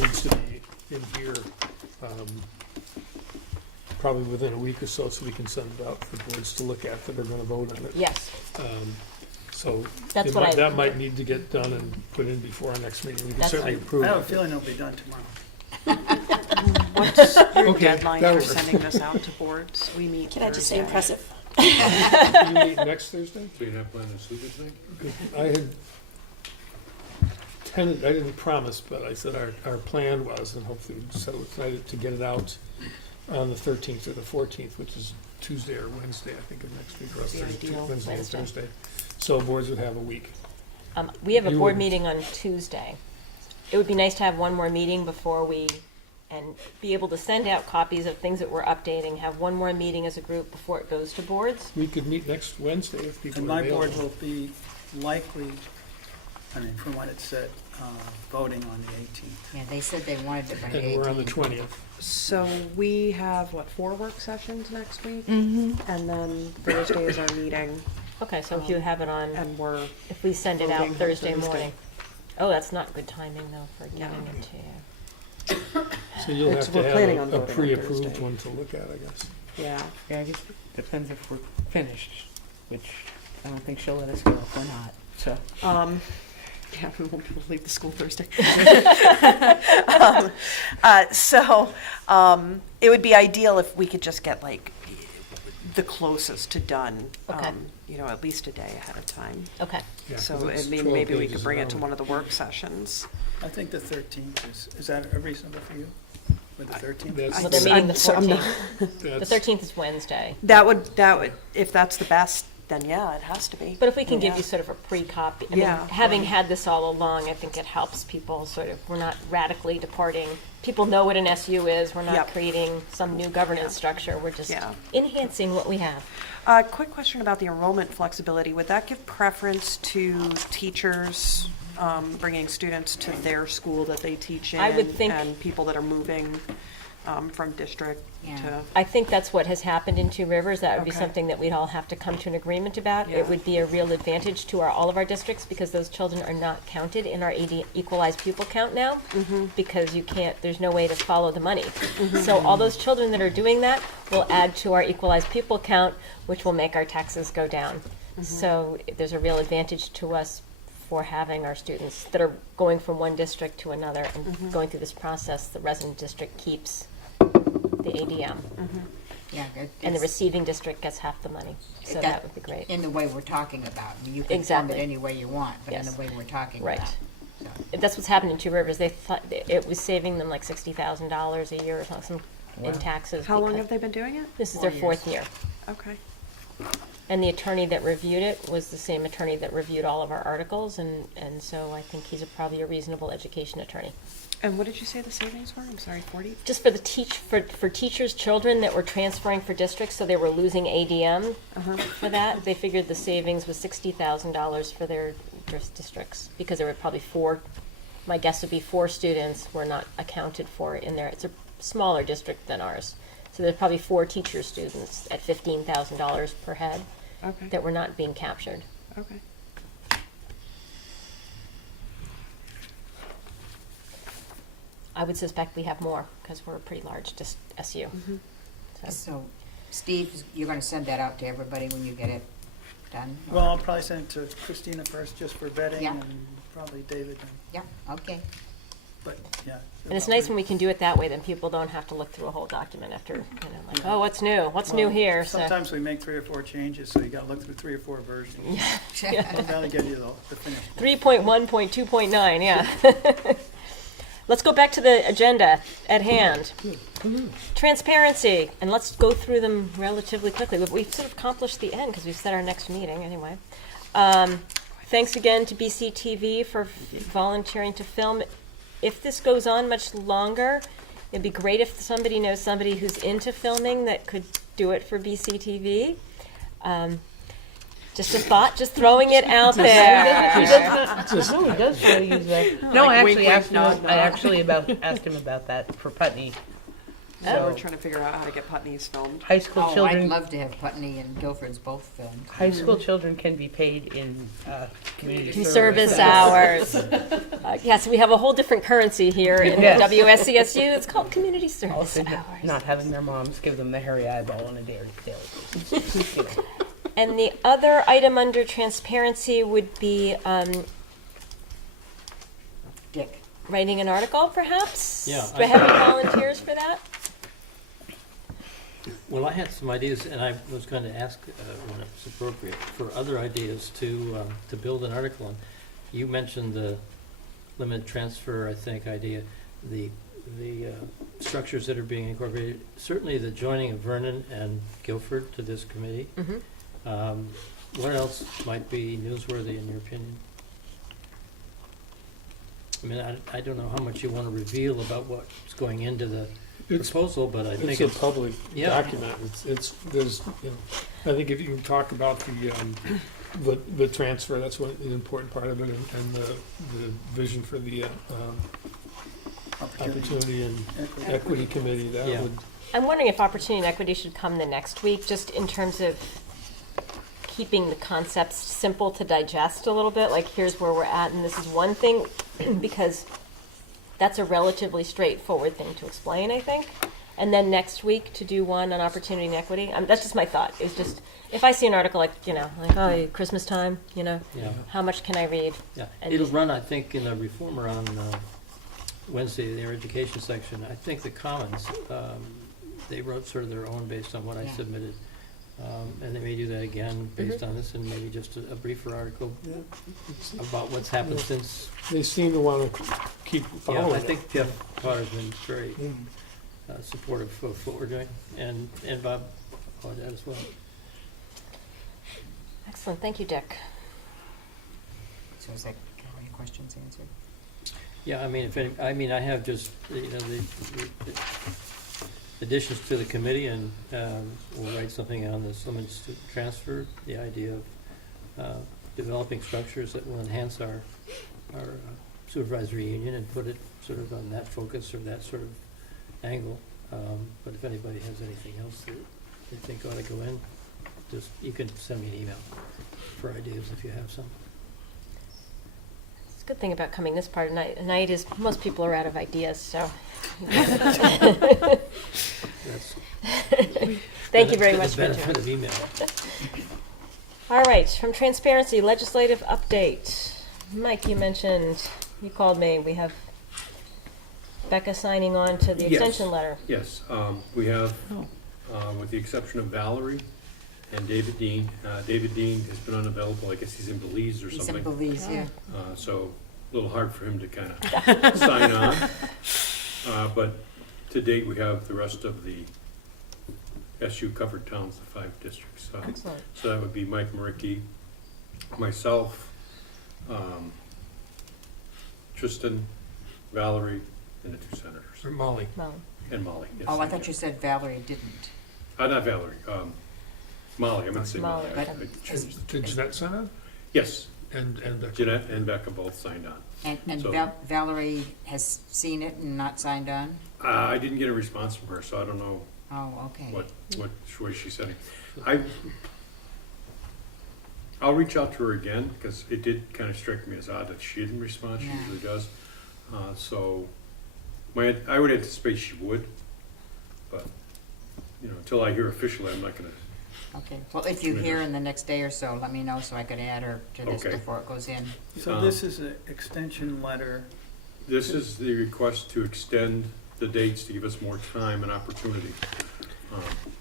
needs to be in here, probably within a week or so we can send it out for boards to look at that are gonna vote on it. Yes, So That's it what might- I- that might need to get done and put in before our next meeting. We can That's certainly fine. approve I have a it. feeling it'll be done tomorrow. What's your Okay, deadline that for works. sending this out to boards? We meet Can I just say Thursday. impressive? You meet next Thursday? So you're not planning to sleep tonight? I didn't promise, but I said our plan was, and hopefully we settle it tonight, to get it out on the 13th or the 14th, which is Tuesday or Wednesday, I think, of next week, or else The Thursday, ideal Wednesday or Wednesday. Thursday. So boards would have a week. we have a You board would- meeting on Tuesday. It would be nice to have one more meeting before and be able to send out copies of things that we're updating, have one more meeting as a group before it goes to boards. We could meet next Wednesday if people And are my available. board will be likely, from what it said, voting on the 18th. Yeah, they said they wanted it by the And we're on the 18th. 20th. So we have, 4 work sessions next week? Mm-hmm. And then Thursday is our meeting, Okay, so if you have it on, and we're, if we send it out voting on Thursday Thursday. morning. Oh, that's not good timing though for No. getting it to you. So you'll It's- have to we're planning on have a voting on pre-approved Thursday. one to look at, I guess. yeah. Yeah, I guess it depends if we're finished, which I don't think she'll let us go if we're not, so. Yeah, we won't be able to leave the school Thursday. It would be ideal if we could just get like the closest to done, Okay. At least a day ahead of time. Okay. Yeah, So, 'cause I it's mean, 12 maybe we pages could bring an it to hour. one of the work sessions. I think the 13th is that reasonable for you? With the 13th? That's- Well, they're meeting the So I'm not- 14th. The That's- 13th is Wednesday. That would, if that's the best, then yeah, it has to be. But if we can give Yeah. you sort of a pre-copy, I mean, Yeah. having had this all along, I think it helps people sort of, we're not radically departing. People know what an SU is, we're not Yep. creating some new governance structure, we're just Yeah. enhancing what we have. Quick question about the enrollment flexibility. Would that give preference to teachers bringing students to their school that they teach in? I would think- And people that are moving from district Yeah. to? I think that's what has happened in Two Rivers. That would be Okay. something that we'd all have to come to an agreement about. Yeah. It would be a real advantage to all of our districts because those children are not counted in our equalized pupil count now because you can't, there's no way to follow the money. So all those children that are doing that will add to our equalized pupil count, which will make our taxes go down. So there's a real advantage to us for having our students that are going from one district to another and going through this process. The resident district keeps the ADM. Yeah, And the receiving district gets half the money, so that would be great. In the way we're talking about. I mean, you can form Exactly. it any way you want, but in Yes. the way we're talking Right. about. So, That's what's happened in Two Rivers. They thought it was saving them like $60,000 a year or something in taxes. How long because have they been doing it? This is 4 their fourth year. Okay. And the attorney that reviewed it was the same attorney that reviewed all of our articles, and so I think he's probably a reasonable education attorney. And what did you say the savings were? I'm sorry, 40? Just for the for teachers' children that were transferring for districts, so they were losing ADM for that, they figured the savings was $60,000 for their districts, because there were probably my guess would be 4 students were not accounted for in there. It's a smaller district than ours. So there's probably 4 teacher students at $15,000 per head Okay. that were not being captured. Okay. I would suspect we have more, because we're a pretty large SU. so, Steve, you're gonna send that out to everybody when you get it done? or- Well, I'll probably send it to Christina first, just for vetting, Yeah. and probably David, Yeah, okay. but, yeah. And it's nice when we can do it that way, then people don't have to look through a whole document after, like, oh, what's new? What's new Well, here? So, Sometimes we make 3 or 4 changes, so you gotta look through 3 or 4 versions. That'll get you the finished. 3.1.2.9, yeah. Let's go back to the agenda at hand. Transparency, and let's go through them relatively quickly. We've sort of accomplished the end because we've set our next meeting anyway. Thanks again to BCTV for volunteering to film. If this goes on much longer, it'd be great if somebody knows somebody who's into filming that could do it for BCTV. Just a thought, just throwing it out there. No, he does really use that. No, I Like, actually wink, asked him. nod, I nod. actually asked him about that for Putney. So we're So, trying to figure out how to get Putney's filmed. high school Oh, I'd children. love to have Putney and Guilford's both filmed. High school children can be paid in community Service hours. Yes, we have a whole different currency here in Yes. WSESU. It's called community service Also, hours. not having their moms give them the hairy eyeball on a daily basis. You know. And the other item under transparency would be Dick. writing an article, perhaps? Yeah, Do I have any volunteers for that? Well, I had some ideas, and I was going to ask when it was appropriate for other ideas to build an article on. You mentioned the limited transfer, I think, idea, the structures that are being incorporated. Certainly, the joining of Vernon and Guilford to this committee. Mm-hmm. What else might be newsworthy in your opinion? I mean, I don't know how much you want to reveal about what's going into the It's, proposal, but I think it's a public yeah. document. There's, I think if you can talk about the transfer, that's what an important part of it, and the vision for the Opportunity and Equity Committee, that Yeah. would, I'm wondering if Opportunity and Equity should come the next week, just in terms of keeping the concepts simple to digest a little bit, like here's where we're at, and this is one thing, because that's a relatively straightforward thing to explain, I think. and then next week to do one on opportunity and equity. That's just my thought. It's just, if I see an article like, oh, Christmas time, Yeah, how much can I read? yeah. And It'll run, I think, in the Reformer on Wednesday, their education section. I think the Commons, they wrote sort of their own based on what I Yeah. submitted. And they may do that again based on this, and maybe just a briefer article about what's happened since. They seem to want to keep Yeah, following I it. think Jeff Potter's been very Mm. supportive of what we're doing, and Bob Claudette as well. Excellent, thank you, Dick. So is that, all your questions answered? Yeah, I mean, I have just, the additions to the committee, and we'll write something on this limited student transfer, the idea of developing structures that will enhance our supervisory union and put it sort of on that focus or that sort of angle. But if anybody has anything else that they think ought to go in, just, you can send me an email for ideas if you have some. It's a good thing about coming this part of night is most people are out of ideas, so. That's Thank you very much the for joining. benefit of email. All right, from Transparency, legislative update. Mike, you mentioned, you called me, we have Becca signing on to the Yes. extension letter. Yes, we have, with the exception of Valerie and David Dean. David Dean has been unavailable, I guess he's in Belize or He's in something. Belize, yeah. So a little hard for him to kind of sign on. But to date, we have the rest of the SU covered towns, the 5 districts. Excellent. So that would be Mike Maricki, myself, Tristan, Valerie, and the 2 senators, Or Molly. Well, and Molly. Yes, Oh, I thank thought you said Valerie didn't. Not Valerie, Molly, I meant to say Molly. Molly. I changed. Did Jeanette sign on? Yes, And Becca? Jeanette and Becca both signed on. And So- Valerie has seen it and not signed on? I didn't get a response from her, so I don't know Oh, okay. what way she's setting. I'll reach out to her again, because it did kind of strike me as odd that she didn't respond. She Yeah. usually does. So I would anticipate she would, but, until I hear officially, I'm not gonna. Okay, well, if you hear in the next day or so, let me know so I could add her to this Okay. before it goes in. So this is an extension letter. This is the request to extend the dates to give us more time and opportunity.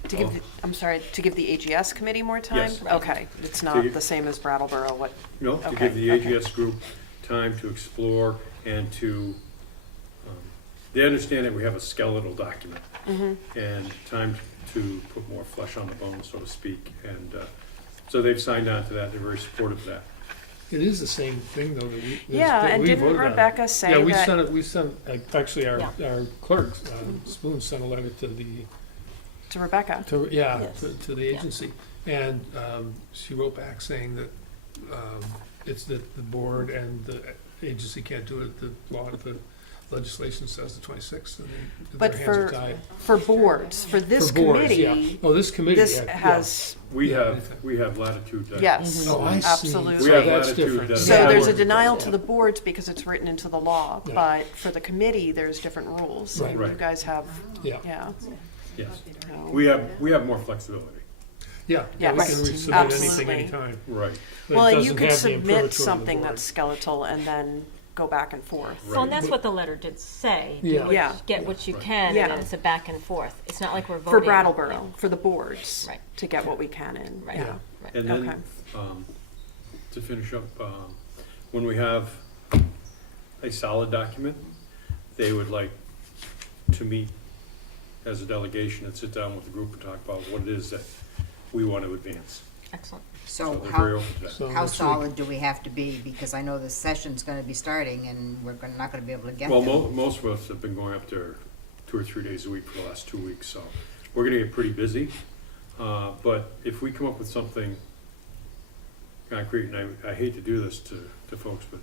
To give, I'm sorry, to give the AGS committee more time? Yes. Okay, it's To not give- the same as Brattleboro, what, No, to Okay, give the okay. AGS group time to explore and to, they understand that we have a skeletal document. And time to put more flesh on the bone, so to speak. And so they've signed on to that. They're very supportive of that. It is the same thing, though, that we. Yeah, that and we didn't voted on. Rebecca say Yeah, we that- sent it, actually, our Yeah. clerk, Spoon, sent a letter to to Rebecca? Yes. to the agency. And she wrote back saying that it's that the board and the agency can't do it, the law, the legislation says the 26th, and But their hands are for, tied. for boards, for this For boards, yeah. committee, Oh, this committee, this yeah, yeah. has, We Yeah. have latitude. yes, Oh, I see. absolutely. We have So that's latitude, different. that's- So Yeah. there's a denial to the boards because it's written into the law, Yeah. but for the committee, there's different rules. Right. And Right. you guys have, Yeah, yeah. Yes. no. We have more flexibility. yeah, yeah, we Yes, can resubmit anything absolutely. anytime. Right. But it Well, you doesn't could have the imprimatur submit of the something board. that's skeletal and then go back and forth. Well, and that's what the letter did say. Do Yeah. what- Yeah. Get what you Right. can, and Yeah. then it's a back and forth. It's not like we're For voting. Brattleboro, for the boards, Right. to get what we can in, Right. yeah. Right. And then, Okay. to finish up, when we have a solid document, they would like to meet as a delegation and sit down with the group and talk about what it is that we want to advance. Excellent. So So they're very how, open to that. So how next week- solid do we have to be? Because I know the session's gonna be starting and we're not gonna be able to get Well, them. most of us have been going up there 2 or 3 days a week for the last 2 weeks, so we're gonna get pretty busy. But if we come up with something concrete, and I hate to do this to folks, but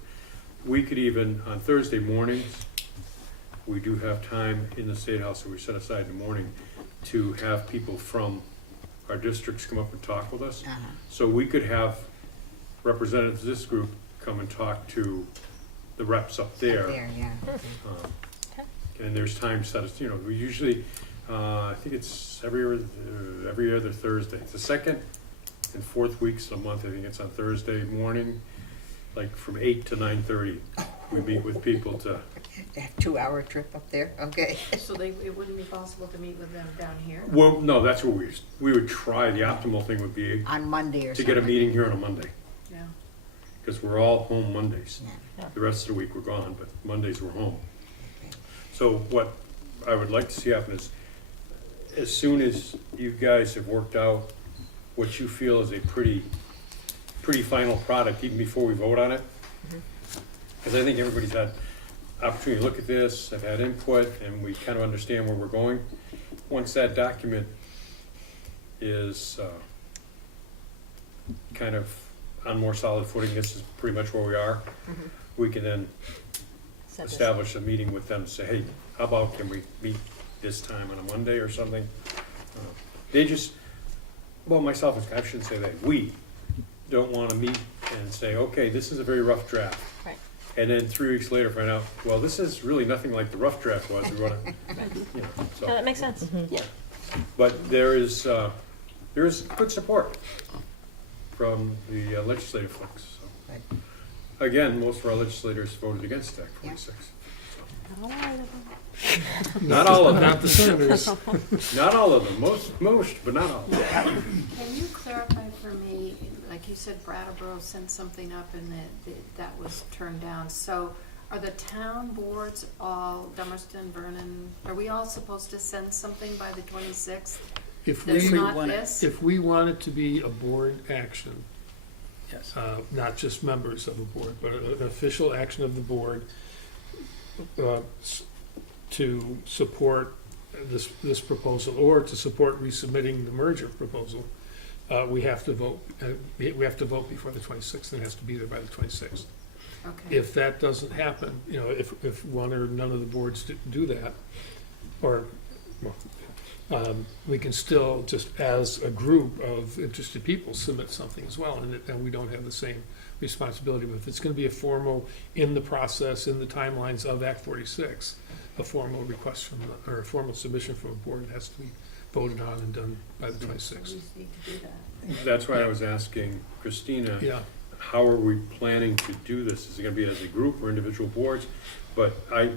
we could even, on Thursday mornings, we do have time in the State House that we set aside in the morning to have people from our districts come up and talk with us. Uh-huh. So we could have representatives of this group come and talk to the reps up there. Up there, yeah. And there's time set, we usually, I think it's every other Thursday. It's the second and fourth weeks of the month. I think it's on Thursday morning, like from 8 to 9:30. We meet with people to, A 2-hour trip up there, okay. So it wouldn't be possible to meet with them down here? well, no, that's what we would try. The optimal thing would be On Monday or to something. get a meeting here on a Monday, Yeah. because we're all home Mondays. Yeah. The rest of the week we're gone, but Mondays we're home. So what I would like to see happen is, as soon as you guys have worked out what you feel is a pretty final product, even before we vote on it, because I think everybody's had opportunity to look at this, have had input, and we kind of understand where we're going. Once that document is kind of on more solid footing, this is pretty much where we are, we can then establish a meeting with them, say, hey, how about can we meet this time on a Monday or something? They just, well, myself, I shouldn't say that, we don't want to meet and say, okay, this is a very rough draft. Right. And then 3 weeks later find out, well, this is really nothing like the rough draft was, we want to, you know, No, so. that makes sense. Yeah. But there is good support from the legislative folks. So. Right. Again, most of our legislators voted against Act 46. Not all of them. Not the senators. Not all of them, most, but not all. Can you clarify for me, like you said, Brattleboro sent something up and that was turned down. So are the town boards all, Dummerston, Vernon, are we all supposed to send something by the 26th? If That's we, not want it. this? if we want it to be a board action, Yes. not just members of the board, but an official action of the board to support this proposal, or to support resubmitting the merger proposal, we have to vote. We have to vote before the 26th, and it has to be there by the 26th. Okay. If that doesn't happen, you know, if one or none of the boards do that, or, well, we can still, just as a group of interested people, submit something as well, and we don't have the same responsibility. But if it's gonna be a formal, in the process, in the timelines of Act 46, a formal request from, or a formal submission from a board, it has to be voted on and done by the 26th. We need to do that. That's why I was asking Christina, Yeah, how are we planning to do this? Is it gonna be as a group or individual boards? But I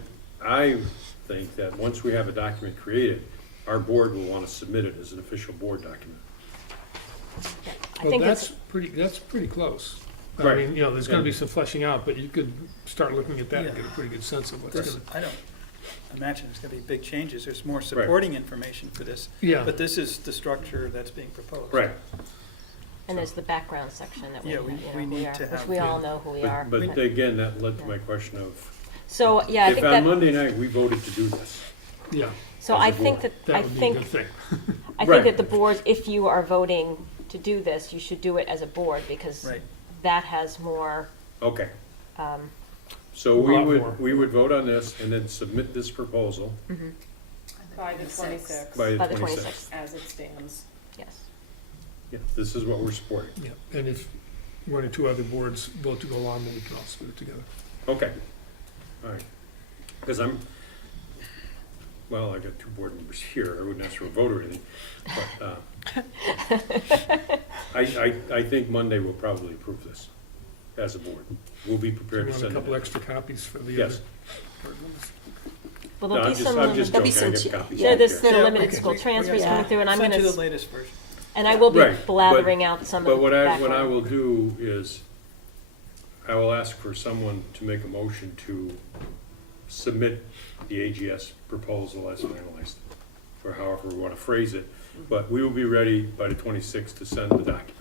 think that once we have a document created, our board will wanna submit it as an official board document. I well, think that's it's, pretty close. I Right. mean, you know, there's gonna be some fleshing out, but you could start looking at that and Yeah. get a pretty good sense of what's This, gonna. I don't imagine there's gonna be big changes. There's more supporting information for this. Yeah. But this is the structure that's being proposed. Right. and there's the background section that we, Yeah, you know, we who need are, to which have- we all know who we are. But again, that led to my question of, So, yeah, I if think on that, Monday night we voted to do this, Yeah, so as I a think board, that, I that would be a think, good thing. I Right. think that the board, if you are voting to do this, you should do it as a board, because Right. that has more, okay. um, So A lot more. we would vote on this and then submit this proposal By the 26th, by the by the 26th. 26th, as it stands. yes. Yeah, this is what we're supporting. Yeah, and if one or two other boards vote to go along, then we can all put it together. Okay, all right. Because well, I got two board members here, I wouldn't ask for a vote or anything, but I think Monday we'll probably approve this as a board. We'll be Do prepared you to want a send it. couple extra copies for the other Yes. board members? Well, No, there'll I'm be just, some, I'm just there'll be joking, I some get copies. there, there's Yeah. the limited okay. school We- transfers yeah. coming through, and I'm Send gonna, you the latest version. and I will be Right, blathering out some of But the what I background. will do is, I will ask for someone to make a motion to submit the AGS proposal as finalized, or however we want to phrase it. But we will be ready by the 26th to send the document.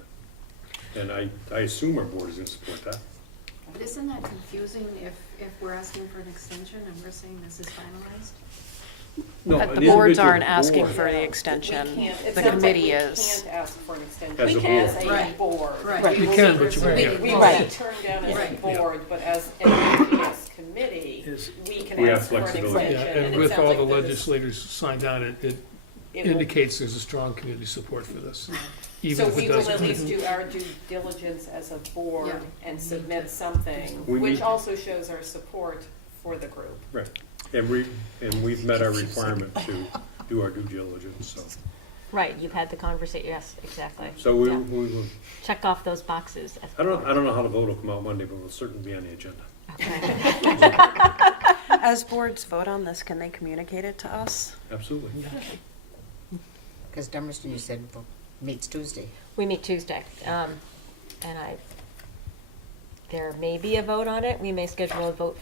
And I assume our board is going to support that. But isn't that confusing if we're asking for an extension and we're saying this is finalized? No, But an the boards individual aren't asking board for the We extension. can't- it The sounds like committee we is. can't ask for an extension. As a We can board. as a Right. board. Right. You can, but you won't. We Right. will be turned down as a Right. board, but as an APS committee, Is- we We can have ask for an flexibility. extension. Yeah, and it with sounds all like the that this- legislators signed on it, it it will- indicates there's a strong community support for this. Even So if we it will doesn't. at least do our due diligence as a board Yeah. and submit something, We which need- also shows our support for the group. Right. And we've met our requirement to do our due diligence, so. Right, you've had the conversation, yes, exactly. So we Yeah. will, Check off those boxes. as I don't know how the vote will come out Monday, but we'll certainly be on the agenda. Okay. As boards vote on this, can they communicate it to us? Absolutely. Because Dummerston, you said, meets Tuesday. We meet Tuesday, there may be a vote on it. We may schedule a vote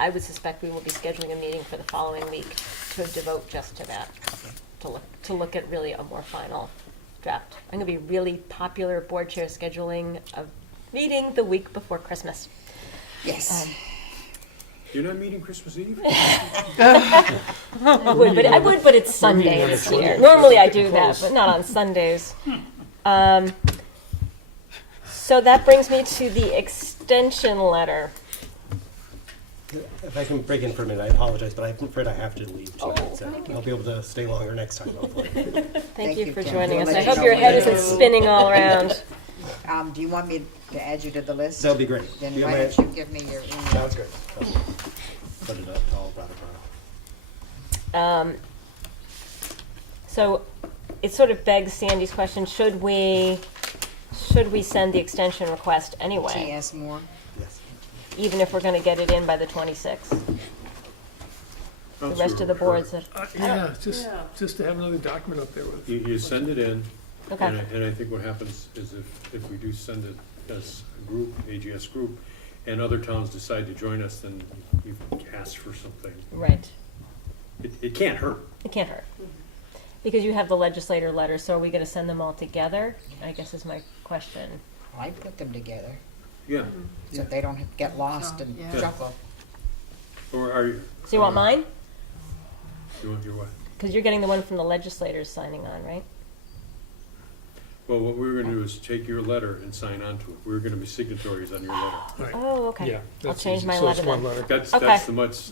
I would suspect we will be scheduling a meeting for the following week to devote just to that, to look at really a more final draft. I'm gonna be really popular board chair scheduling a meeting the week before Christmas. Yes. You're not meeting Christmas Eve? I would, but it's We're meeting on Sundays the here. 20th. Normally I Getting do that, close. but not on Sundays. So that brings me to the extension letter. If I can break in for a minute, I apologize, but I'm afraid I have to leave tonight, so I'll be able to stay longer next time, hopefully. Thank you for Tim. joining We'll us. let I you hope know your when head you isn't know. spinning all around. Do you want me to add you to the list? That'll be great. Then Do you why have don't you give me your email? Sounds great. Put it up, I'll write it down. So it sort of begs Sandy's question, should we send the extension request anyway? T.S. Moore? Yes. Even if we're gonna get it in by the 26th? The rest of the boards that, Yeah, just to have another document up there with. You send it in, okay, and I think what happens is if we do send it as a group, AGS group, and other towns decide to join us, then you ask for something. right. It can't hurt. It can't hurt. Because you have the legislator letter, so are we gonna send them all together? I guess is my question. I put them together Yeah. so they don't get lost and Yeah. shuffle. Or are you? So you want mine? You want your what? Because you're getting the one from the legislators signing on, right? Well, what we're gonna do is take your letter and sign on to it. We're gonna be signatories on your letter. Right. Oh, okay. Yeah. I'll that's change easy. my So letter it's one then. letter. That's Okay. the much,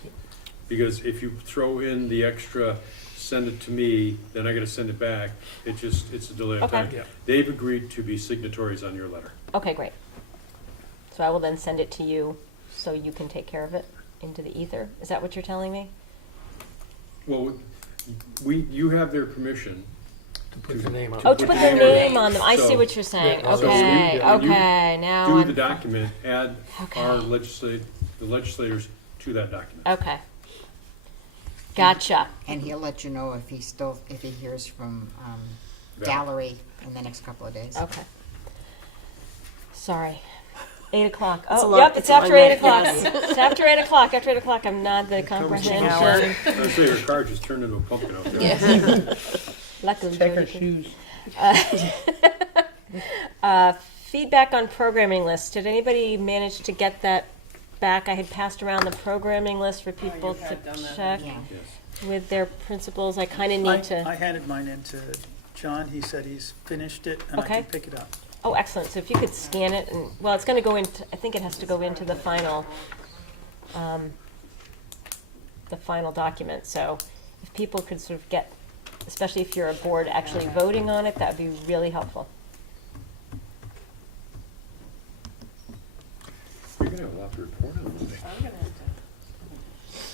because if you throw in the extra, send it to me, then I gotta send it back, it's a delay of Okay. time. Yeah. They've agreed to be signatories on your letter. Okay, great. So I will then send it to you, so you can take care of it into the ether. Is that what you're telling me? Well, you have their permission. To put the name on Oh, it. to put put their your- name on them. I see So- what you're saying. Yeah, so Okay, you- yeah, you okay, now Do I'm. the document, add Okay. our the legislators to that document. Okay. Gotcha. And he'll let you know if he hears from Val. Gallery in the next couple of days. Okay. Sorry. 8 o'clock. It's a Oh, long- yep, it's it's a long after 8 night, o'clock. yes. It's after 8 o'clock. After 8 o'clock, I'm not the comprehension. I say your car just turned into a pumpkin out there. Luckily, Check her Jody can- shoes. Feedback on programming lists. Did anybody manage to get that back? I had passed around the programming list for people to check Yeah. Yes. with their principals. I kind of I need to. handed mine in to John, he said he's finished it, and I Okay. can pick it up. Oh, excellent. So if you could scan it and, well, it's going to go into, I think it has to go into the final document. So if people could sort of get, especially if you're a board actually voting on it, that would be really helpful. You're gonna have a lot to report on Monday. I'm gonna have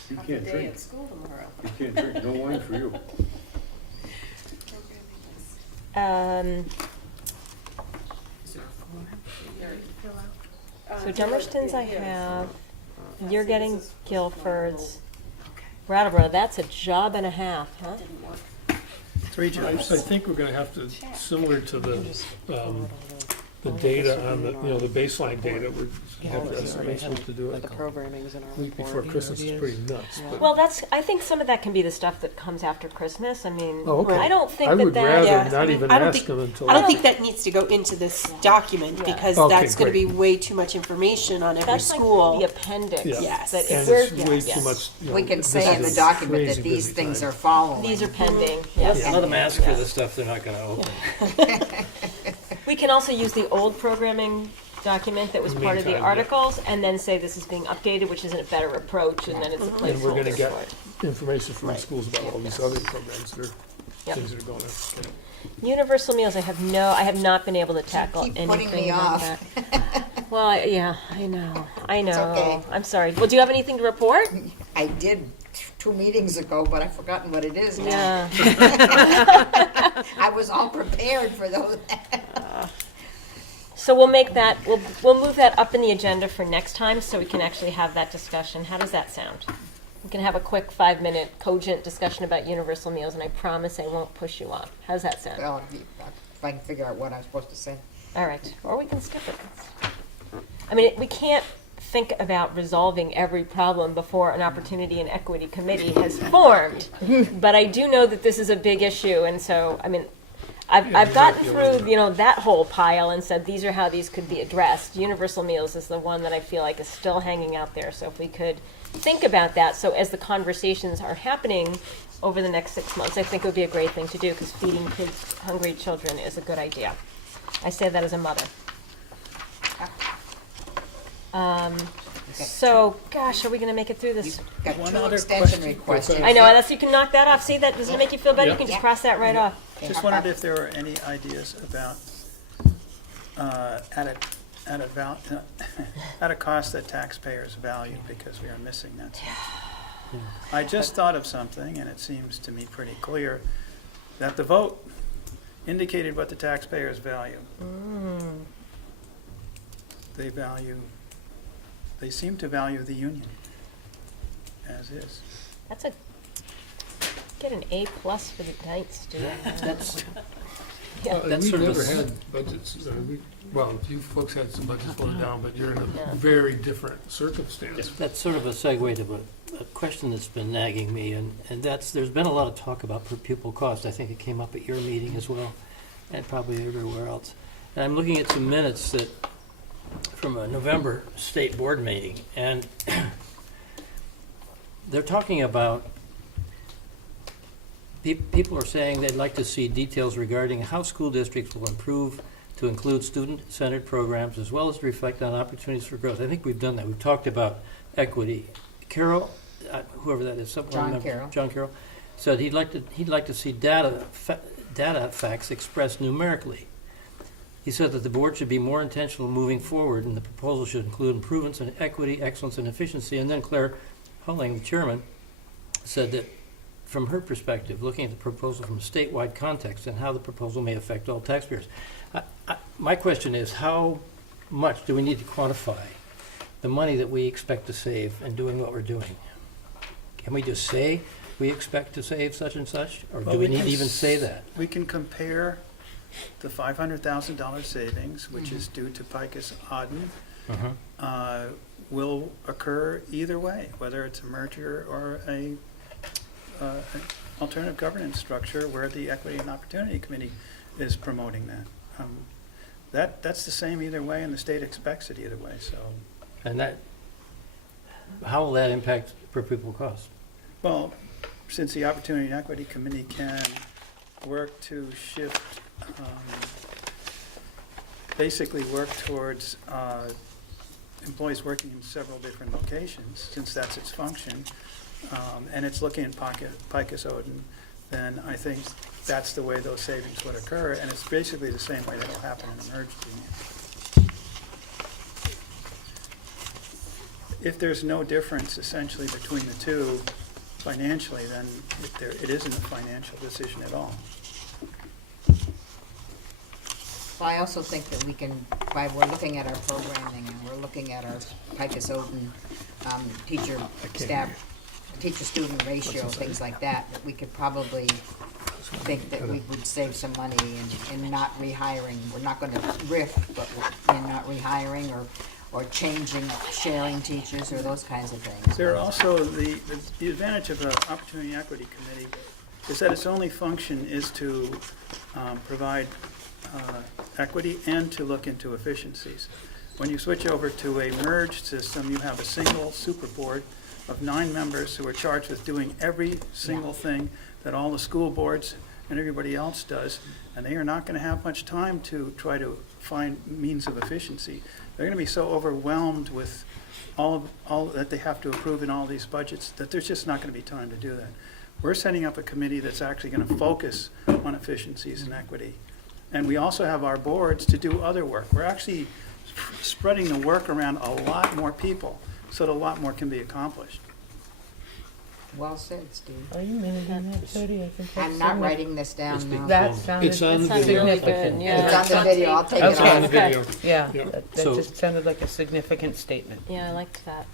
You to have a can't day drink. at school tomorrow. You can't drink. No wine for you. So Dummerston's I have, you're getting Guilford's. Brattleboro, that's a job and a half, huh? 3 I jobs. think we're gonna have to, similar to the data on the, the baseline data, we have to estimate supposed to do it. The programming's in our Week before report. Christmas is pretty nuts, but. Well, I think some of that can be the stuff that comes after Christmas. I mean, Oh, okay. I don't think I that would that. rather Yeah. not even I don't ask think- them until. I don't think that needs to go into this document Yeah. because Okay, that's going to be great. way too much information on every That's like school. the appendix. Yeah. Yes. That if And we're, it's way yes. too much, We can this say in is the a document crazy that these busy things time. are following. These are pending. Yes. Yeah, let them ask for the stuff they're not gonna open. We can also use the old programming document that was part of the Meantime, yeah. articles and then say this is being updated, which isn't a better approach, and then it's a placeholder And we're gonna get for it. information from the schools about all these other programs that are, Yep. things that are going on. Universal meals, I have not been able to tackle keep anything putting me about off. that. Well, yeah, I know. okay. I'm sorry. Well, do you have anything to report? I did 2 meetings ago, but I've forgotten what it is now. Yeah. I was all prepared for those. So we'll make that, we'll move that up in the agenda for next time so we can actually have that discussion. How does that sound? We can have a quick 5-minute cogent discussion about universal meals, and I promise I won't push you off. How does that sound? Well, if I can figure out what I'm supposed to say. All right, or we can skip it. I mean, we can't think about resolving every problem before an Opportunity and Equity Committee has formed. But I do know that this is a big issue, and so, I mean, I've gotten through, that whole pile and said, these are how these could be addressed. Universal meals is the one that I feel like is still hanging out there. So if we could think about that, so as the conversations are happening over the next 6 months, I think it would be a great thing to do, because feeding kids, hungry children is a good idea. I say that as a mother. So, gosh, are we going to make it through this? Got One 2 other extension question. requests. I know, unless you can knock that off. See, that doesn't make you feel better. You can just cross that right off. Just wondered if there were any ideas about, at a cost that taxpayers value, because we are missing that. I just thought of something, and it seems to me pretty clear, that the vote indicated what the taxpayers value. They seem to value the union, as is. That's a, get an A+ for the night student. That's, Yeah. That's We've sort of a never s- had budgets, well, you folks had some budgets voted down, but you're in a Yeah. very different circumstance. that's sort of a segue to a question that's been nagging me, and there's been a lot of talk about per pupil cost. I think it came up at your meeting as well, and probably everywhere else. And I'm looking at some minutes that, from a November state board meeting, and they're talking about, people are saying they'd like to see details regarding how school districts will improve to include student-centered programs, as well as reflect on opportunities for growth. I think we've done that. We've talked about equity. Carol, whoever that is, someone John remember- Carroll. John Carroll, said he'd like to see data facts expressed numerically. He said that the board should be more intentional moving forward, and the proposal should include improvements in equity, excellence, and efficiency. And then Claire Hulling, the chairman, said that from her perspective, looking at the proposal from a statewide context and how the proposal may affect all taxpayers. My question is, how much do we need to quantify the money that we expect to save in doing what we're doing? Can we just say we expect to save such and such, or Well, do we we need can to even say that? We can compare the $500,000 savings, which is due to Picus Auden, will occur either way, whether it's a merger or an alternative governance structure where the Equity and Opportunity Committee is promoting that. That's the same either way, and the state expects it either way. So, And that, how will that impact per pupil cost? well, since the Opportunity and Equity Committee can work to shift, basically work towards employees working in several different locations, since that's its function, and it's looking at Picus Oden, then I think that's the way those savings would occur, and it's basically the same way that'll happen in a merged union. If there's no difference essentially between the two financially, then it isn't a financial decision at all. Well, I also think that we can, by we're looking at our programming and we're looking at our Picus Oden teacher-student ratio, things like that, that we could probably think that we would save some money in not rehiring. We're not going to riff, but in not rehiring or changing, sharing teachers or those kinds of things. There are also the advantage of the Opportunity and Equity Committee is that its only function is to provide equity and to look into efficiencies. When you switch over to a merged system, you have a single super board of 9 members who are charged with doing every single thing that all the school boards and everybody else does, and they are not going to have much time to try to find means of efficiency. They're going to be so overwhelmed with all that they have to approve in all these budgets that there's just not going to be time to do that. We're setting up a committee that's actually going to focus on efficiencies and equity. And we also have our boards to do other work. We're actually spreading the work around a lot more people so that a lot more can be accomplished. Well said, Steve. Are you managing that, Jody? I think that's I'm not something- writing this down now. That sounded It's on the That sounded video. really significant. good, yeah. It's on the video, I'll take it It's on the off. video. Yeah, Yeah. that So- just sounded like a significant statement. Yeah, I liked that.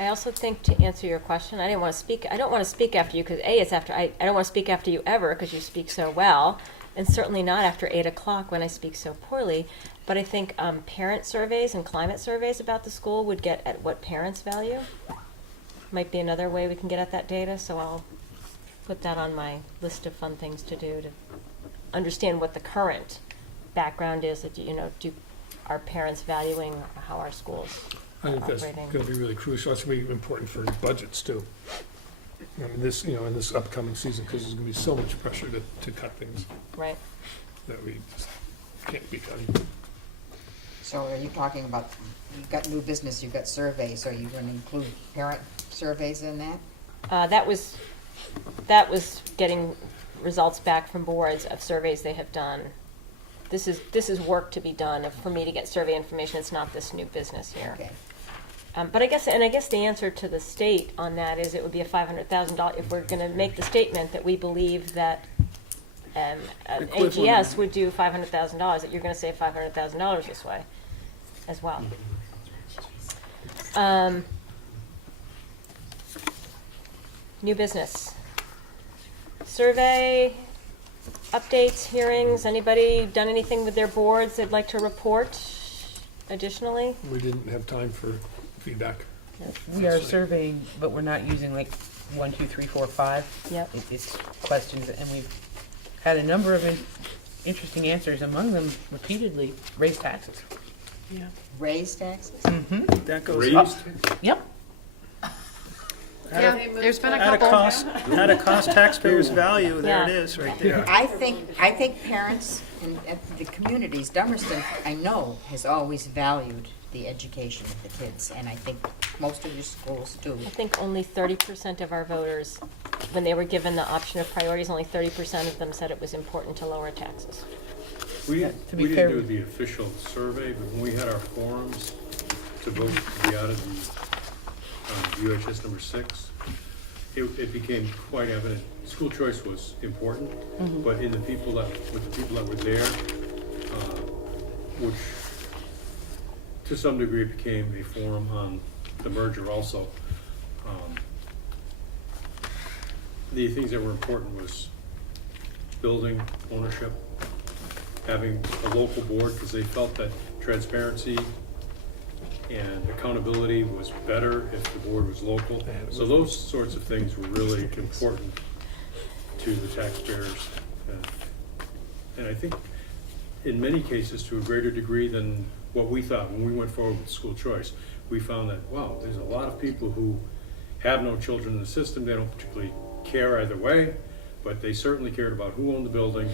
I also think, to answer your question, I don't want to speak after you, because I don't want to speak after you ever, because you speak so well, and certainly not after 8 o'clock when I speak so poorly. But I think parent surveys and climate surveys about the school would get at what parents value. Might be another way we can get at that data, so I'll put that on my list of fun things to do, to understand what the current background is, that, are parents valuing how our schools I think that's operating. gonna be really crucial. That's gonna be important for budgets too. I mean, this, in this upcoming season, because there's gonna be so much pressure to cut things Right. that we just can't be cutting. So are you talking about, you've got new business, you've got surveys, are you gonna include parent surveys in that? That was getting results back from boards of surveys they have done. This is work to be done for me to get survey information. It's not this new business here. Okay. But I guess the answer to the state on that is it would be a $500,000 if we're going to make the statement that we believe that AGS would do $500,000. That you're going to save $500,000 this way, as well. New business. Survey, updates, hearings, anybody done anything with their boards they'd like to report additionally? We didn't have time for feedback. We are surveying, but we're not using like 1, 2, 3, 4, 5. Yep. It's questions, and we've had a number of interesting answers. Among them, repeatedly, raise taxes. Yeah. Raise taxes? Mm-hmm. That goes Raised? Yep. Yeah, there's been a at a couple. cost, taxpayers' value, there it Yeah. is, right there. I think parents and the communities, Dummerston, I know, has always valued the education of the kids, and I think most of your schools do. I think only 30% of our voters, when they were given the option of priorities, only 30% of them said it was important to lower taxes. We to be didn't fair, do the official survey, but when we had our forums to vote to be out of the UHS number 6, it became quite evident. School choice was important, but with the people that were there, which to some degree became a forum on the merger also. The things that were important was building ownership, having a local board, because they felt that transparency and accountability was better if the board was local. So those sorts of things were really important to the taxpayers. And I think in many cases, to a greater degree than what we thought when we went forward with school choice, we found that, wow, there's a lot of people who have no children in the system. They don't particularly care either way, but they certainly cared about who owned the building.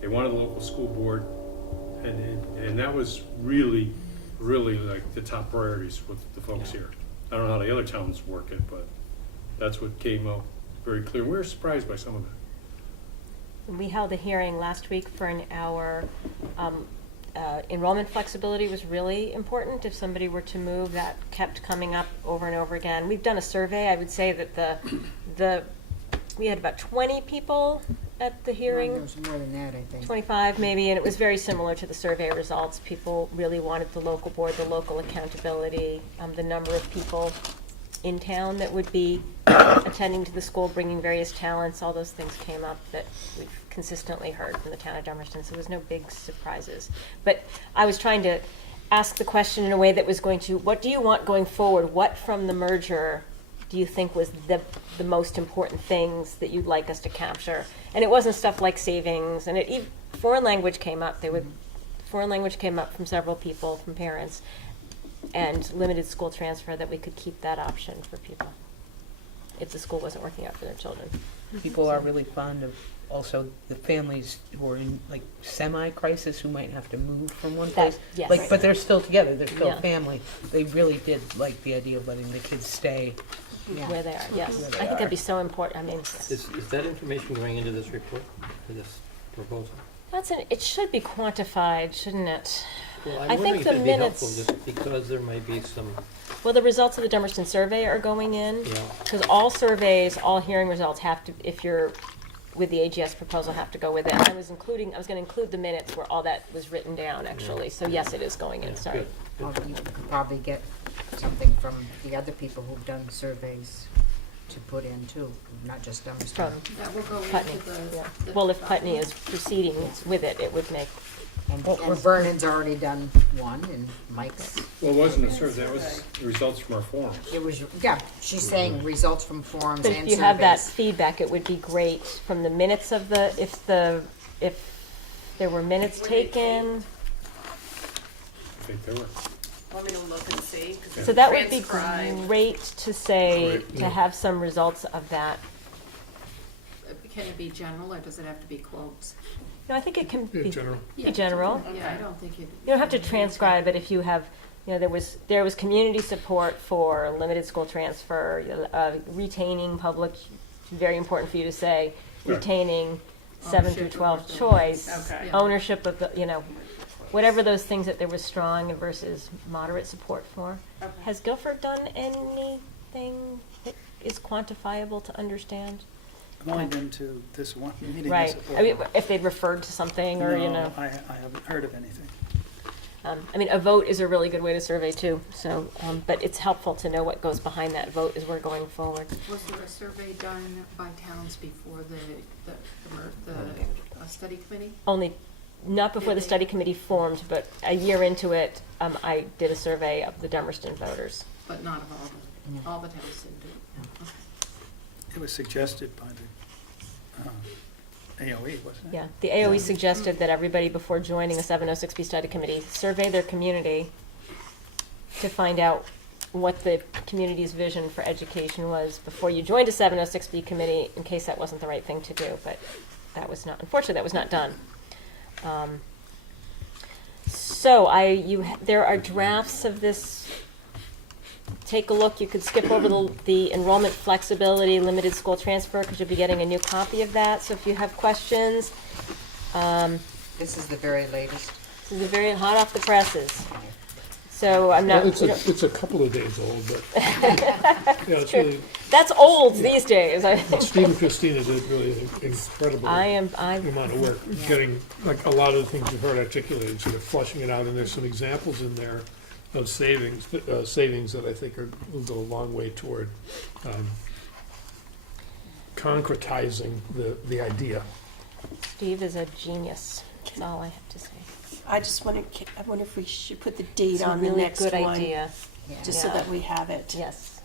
They wanted the local school board, and that was really like the top priorities with the folks here. I don't know how the other towns work it, but that's what came out very clear. We were surprised by some of it. We held a hearing last week for an hour. Enrollment flexibility was really important. If somebody were to move, that kept coming up over and over again. We've done a survey. I would say that we had about 20 people at the hearing. There was more than that, I think. 25 maybe, and it was very similar to the survey results. People really wanted the local board, the local accountability, the number of people in town that would be attending to the school, bringing various talents. All those things came up that we've consistently heard from the town of Dummerston, so there was no big surprises. But I was trying to ask the question in a way that was going to, what do you want going forward? What from the merger do you think was the most important things that you'd like us to capture? And it wasn't stuff like savings, and foreign language came up. Foreign language came up from several people, from parents, and limited school transfer, that we could keep that option for people if the school wasn't working out for their children. People are really fond of also the families who are in like semi-crisis who might have to move from one place. Yes. Like, but they're still together. They're still Yeah. family. They really did like the idea of letting the kids stay. Yeah. Where they are, yes. Where I they think are. that'd be so important. I mean, yes. Is that information going into this report, or this proposal? It should be quantified, shouldn't it? Well, I I'm think wondering if the it'd be helpful, minutes- just because there might be some Well, the results of the Dummerston survey are going in, Yeah. because all surveys, all hearing results have to, if you're with the AGS proposal, have to go with it. I was gonna include the minutes where all that was written down, actually, so yes, it is going in, sorry. Good. Well, you could probably get something from the other people who've done surveys to put in too, not just Dummerston. From That will go Putney, into the. yeah. the Well, if document. Putney is proceeding with it, it would make, And Vernon's already done one, and Mike's, Well, it wasn't a survey, that was results from our forums. it was, yeah, she's saying results from forums but and if you have that surveys. feedback, it would be great from the minutes of the, if there were minutes Were they taken. I think there were. Want me to look and see? 'Cause So it's that would be transcribed. great to say, Right, to yeah. have some results of that. Can it be general, or does it have to be quotes? No, I think it can Yeah, be general. be general. Yeah, I don't think it. You don't have to transcribe it if you have, there was community support for limited school transfer, retaining public, very important for you to say, Right. retaining 7 through Ownership of 12 the- choice, Okay. ownership of the, whatever those things that there was strong versus moderate support for. Okay. Has Guilford done anything that is quantifiable to understand? I've only been to this one meeting. as Right, a I mean, board. if they'd referred to something, or, No, I haven't heard of anything. I mean, a vote is a really good way to survey too, so, but it's helpful to know what goes behind that vote as we're going forward. Was there a survey done by towns before the study committee? Only, not before the study committee formed, but a year into it, I did a survey of the Dummerston voters. But not of all the towns didn't do it? Okay. It was suggested by the AOE, wasn't it? Yeah, the AOE suggested that everybody, before joining a 706B study committee, survey their community to find out what the community's vision for education was before you joined a 706B committee, in case that wasn't the right thing to do, but that was not, unfortunately, that was not done. So there are drafts of this. Take a look. You could skip over the enrollment flexibility, limited school transfer, because you'll be getting a new copy of that. So if you have questions, This is the very latest. this is a very hot off the presses. So I'm not. Well, it's a couple of days old, but, yeah, it's True. really, That's old these days. Steve and Christina did really an incredible I'm. amount of work, getting, like, a lot of the things you've heard articulated, sort of flushing it out, and there's some examples in there of savings that I think will go a long way toward concretizing the idea. Steve is a genius. That's all I have to say. I just wonder if we should put the date It's a on the really next good one, idea. just so Yeah. that we have it. Yes.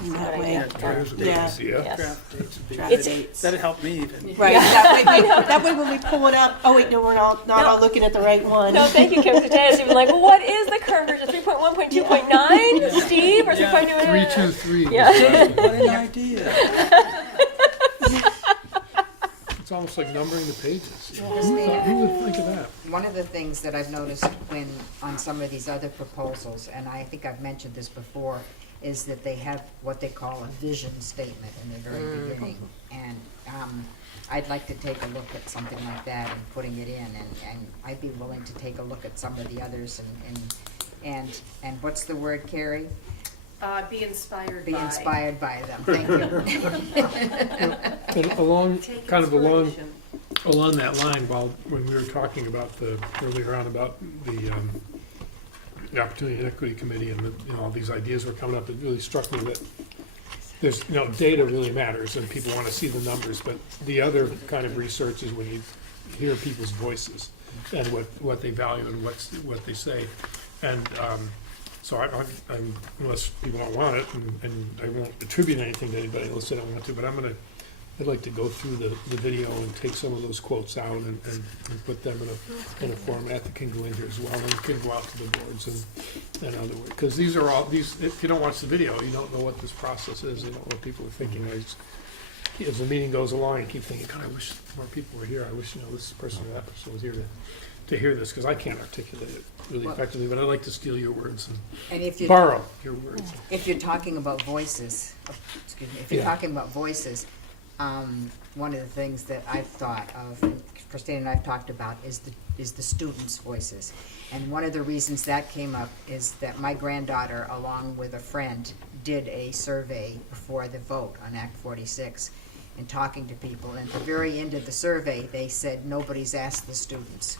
In that Good way. idea. Draft Yeah. dates. Yeah. Draft dates would be Draft good. dates. That'd help me even. Right, that way when we pull it up, oh wait, no, we're not all looking at the right one. No, thank you, Kim. Today I was even like, well, what is the current version? 3.1.2.9, Steve, or 3.2? 323. Yeah. What an idea. It's almost like numbering the pages. Christina, Who would think of that? one of the things that I've noticed on some of these other proposals, and I think I've mentioned this before, is that they have what they call a vision statement in the very beginning. And I'd like to take a look at something like that and putting it in, and I'd be willing to take a look at some of the others and what's the word, Carrie? Be inspired Be by. inspired by them, thank you. And along, Take kind of inspiration. along that line, when we were talking about earlier on about the Opportunity and Equity Committee and all these ideas were coming up, it really struck me that there's, data really matters and people want to see the numbers, but the other kind of research is when you hear people's voices and what they value and what they say. And so I'm unless people don't want it, and I won't attribute anything to anybody unless they don't want to, but I'd like to go through the video and take some of those quotes out and put them in a format that can go in here as well, and can go out to the boards and other ways. Because these, if you don't watch the video, you don't know what this process is, you don't know what people are thinking. As the meeting goes along, I keep thinking, God, I wish more people were here. I wish, this person or that person was here to hear this, because I can't articulate it really effectively, but I'd like to steal your words And if and you borrow your words. If you're talking about voices, if you're Yeah. talking about voices, one of the things that I've thought of, and Christine and I've talked about, is the students' voices. And one of the reasons that came up is that my granddaughter, along with a friend, did a survey before the vote on Act 46 and talking to people. And at the very end of the survey, they said, nobody's asked the students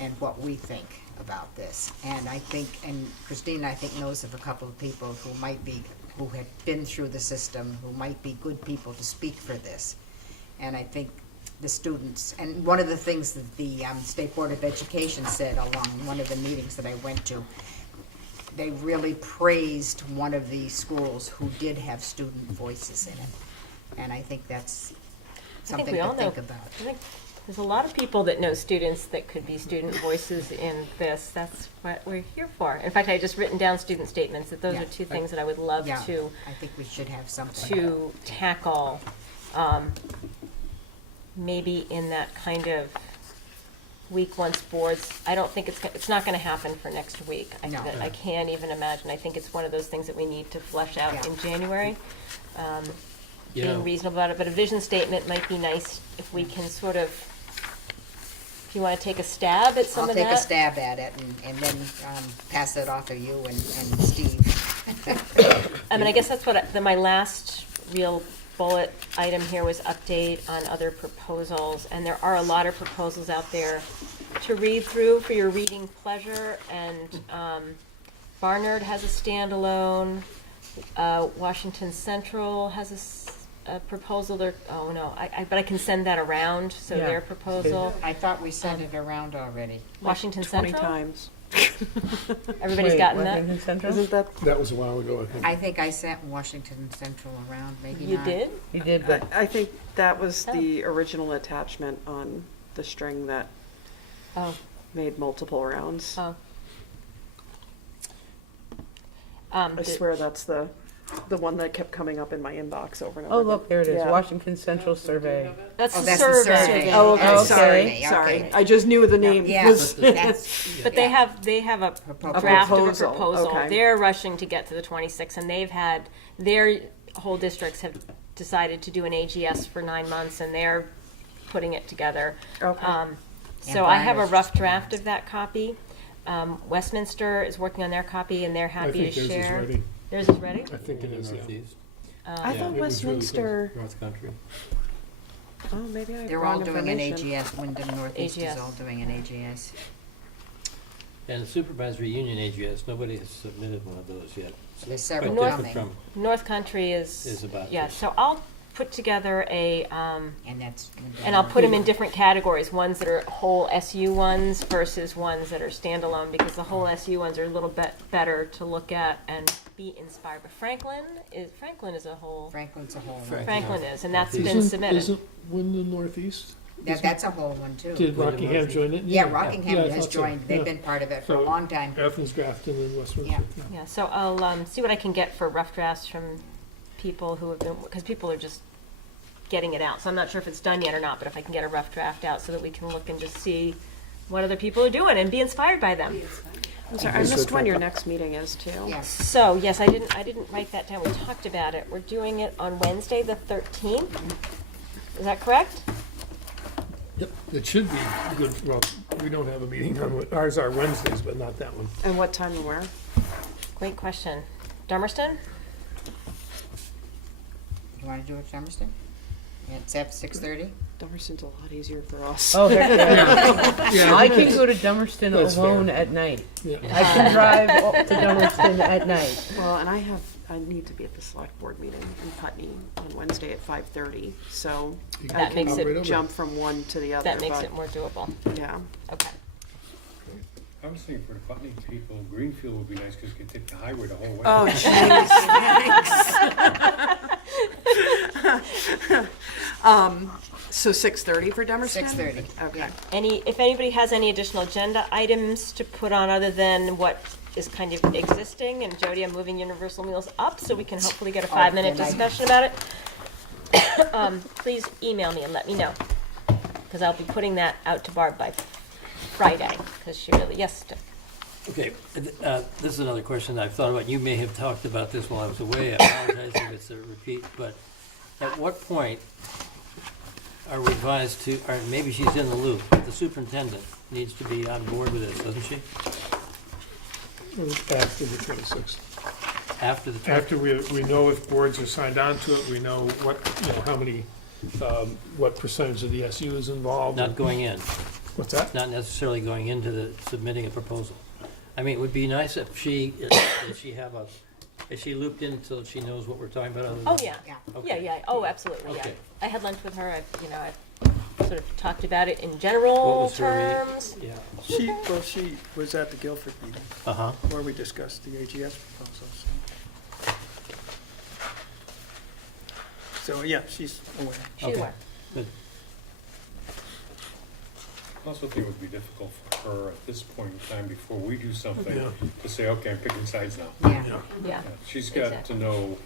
and what we think about this. And I think, and Christine, I think, knows of a couple of people who had been through the system, who might be good people to speak for this. And I think the students, and one of the things that the State Board of Education said along one of the meetings that I went to, they really praised one of the schools who did have student voices in it. And I think that's something to think about. I think there's a lot of people that know students that could be student voices in this. That's what we're here for. In fact, I just written down student statements, that those Yeah. are two things that I would love Yeah, to I think we should have something. to tackle, maybe in that kind of week once boards. I don't think it's not going to happen for next week. No. I can't even imagine. I think it's one of those things that we need to flesh out Yeah. in January. You know, Being reasonable about it, but a vision statement might be nice if we can sort of, if you want to take a stab at some I'll of take that. a stab at it and then pass it off to you and Steve. I mean, I guess that's what, my last real bullet item here was update on other proposals, and there are a lot of proposals out there to read through for your reading pleasure, and Barnard has a standalone, Washington Central has a proposal, but I can send that around, so Yeah. their proposal. I thought we sent it around already. Washington 20 Central? times. Everybody's Wait, gotten that? Washington Central? Isn't that, That was a while ago, I think. I think I sent Washington Central around, maybe You not. did? You did, but I think that was Oh. the original attachment on the string that Oh, made multiple rounds. oh. I swear that's the one that kept coming up in my inbox over and over oh, again. look, there it is. Yeah. Washington Central Survey. That's Oh, the that's the survey. survey. Oh, okay, Okay. sorry, sorry. I just knew the name. Yeah, was- that's, But they have a Proposal. draft of a proposal, proposal. okay. They're rushing to get to the 26th, and they've had, their whole districts have decided to do an AGS for 9 months, and they're putting it together. Okay. So I have a Barnard's rough just draft of that copy. Westminster is working on their copy, and they're I happy to think theirs is share. ready. Theirs is ready? I think it is, yeah. Northeast, I Yeah, thought it was really Westminster, North Country. oh, maybe I have they're all wrong doing an information. AGS. Wyndham Northeast is AGS. all doing an AGS. And the Supervisory Union AGS, nobody has submitted one of those yet. So There's it's several quite different coming. from- North Country Is is, about yeah, this. so I'll put together a, And that's. Wyndham and I'll put them in Northeast. different categories, ones that are whole SU ones versus ones that are standalone, because the whole SU ones are a little bit better to look at and be inspired. But Franklin is a whole, Franklin's a whole one. Franklin is, and that's been Northeast. submitted. Isn't Wyndham Northeast? That's a whole one too. Did Wyndham Rockingham Northeast. join it? Yeah, I Rockingham has thought so, joined. They've yeah. been part of it for a So- long time. Athens, Grafton, and Westminster. Yeah. Yeah, so I'll see what I can get for rough drafts from people who have been, because people are just getting it out. So I'm not sure if it's done yet or not, but if I can get a rough draft out so that we can look and just see what other people are doing and be inspired by them. I'm sorry, I missed when your next meeting is too. Yes. So, yes, I didn't write that down. We talked about it. We're doing it on Wednesday, the 13th. Is that correct? Yep, it should be good. Well, we don't have a meeting on, ours are Wednesdays, but not that one. And what time and where? Great question. Dummerston? You want to do it, Summerston? It's at 6:30. Dummerston's a lot easier for us. Oh, heck yeah. Yeah. I can go to Dummerston That's alone fair. at night. Yeah. I can drive up to Dummerston at night. Well, and I need to be at the select board meeting in Putney on Wednesday at 5:30, so You I can That makes hop it- right over. jump from one to the other. That makes but, it more doable. Yeah. Okay. I was thinking for the Putney people, Greenfield would be nice because you could take the highway the whole way. Oh, jeez. So 6:30 for Dummerston? 6:30. Okay. If anybody has any additional agenda items to put on other than what is kind of existing, and Jody, I'm moving Universal Meals up so we can hopefully get a 5-minute then I- discussion about it. Please email me and let me know, because I'll be putting that out to Barb by Friday, because she really, yes, Okay, this is another question I've thought about. You may have talked about this while I was away. I apologize if it's a repeat, but at what point are revised to, or maybe she's in the loop, but the superintendent needs to be on board with this, doesn't she? After the 26th. After the. After we know if boards are signed on to it, we know what, how many, what percentage of the SU is involved. Not going in, What's that? not necessarily going into the, submitting a proposal. I mean, it would be nice if she is she looped in until she knows what we're talking about? other than- Oh, yeah. Yeah. Okay. Yeah. Oh, absolutely, yeah. Okay. I had lunch with her, I've sort of talked about it in What general was her, terms. yeah, She was at the Guilford meeting uh-huh. where we discussed the AGS proposals. So, yeah, she's aware. She's Okay. aware. Good. I also think it would be difficult for her at this point in time, before we do something, Yeah. to say, okay, I'm picking sides now. Yeah. Yeah. Yeah. She's got Exactly. to know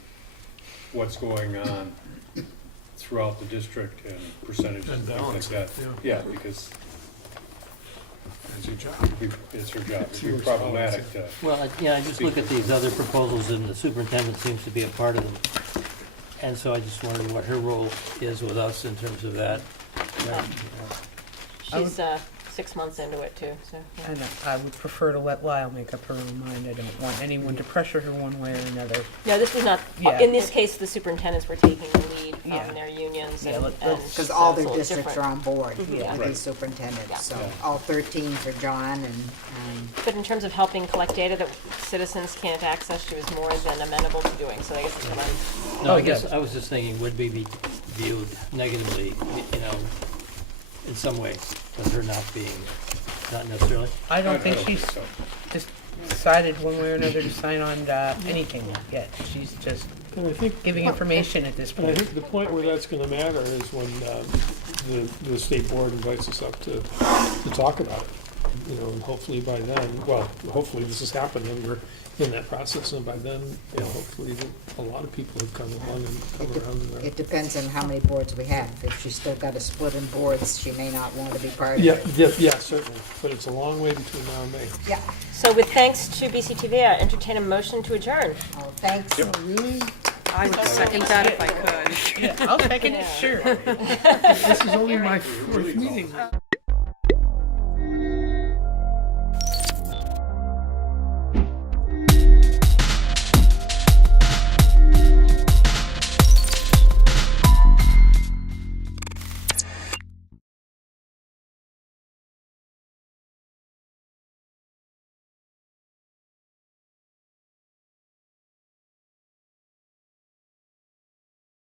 what's going on throughout the district and percentages And and things balance like it, that. yeah. Yeah, because That's your job. it's her job. It's It'd your be problematic to, Well, I just look at these other proposals and the superintendent seems to be a part of them. And so I just wondered what her role is with us in terms of that. She's 6 months into it too, so. yeah. And I would prefer to let Lyle make up her own mind. I don't want anyone to pressure her one way or another. No, this was not, Yeah. in this case, the superintendents were taking the lead Yeah. from their unions Yeah, and. Because so all it's a their little districts are different. on board Yeah. with Right. these superintendents, Yeah. so Yeah. all 13 for John and, But in terms of helping collect data that citizens can't access, she was more than amenable to doing, so I guess it's what I'm. No, Oh, I guess, yeah. I was just thinking, would we be viewed negatively, in some way, with her not being, not necessarily? I don't think think she's so. just decided one way or another to sign on to anything yet. She's just And I think, giving information at this and I point. think the point where that's gonna matter is when, the state board invites us up to talk about it. And hopefully by then, well, hopefully this has happened and we're in that process, and by then, hopefully a lot of people have come along and come around. And it depends on how many boards we have. If she's still got a split in boards, she may not want to be part of yeah, it. yeah, certainly, but it's a long way between now and May. Yeah, So with thanks to BCTV, I entertain a motion to adjourn. oh, thanks. Really? I would second that if I could. Yeah, I'll second it, sure. This is only my fourth meeting.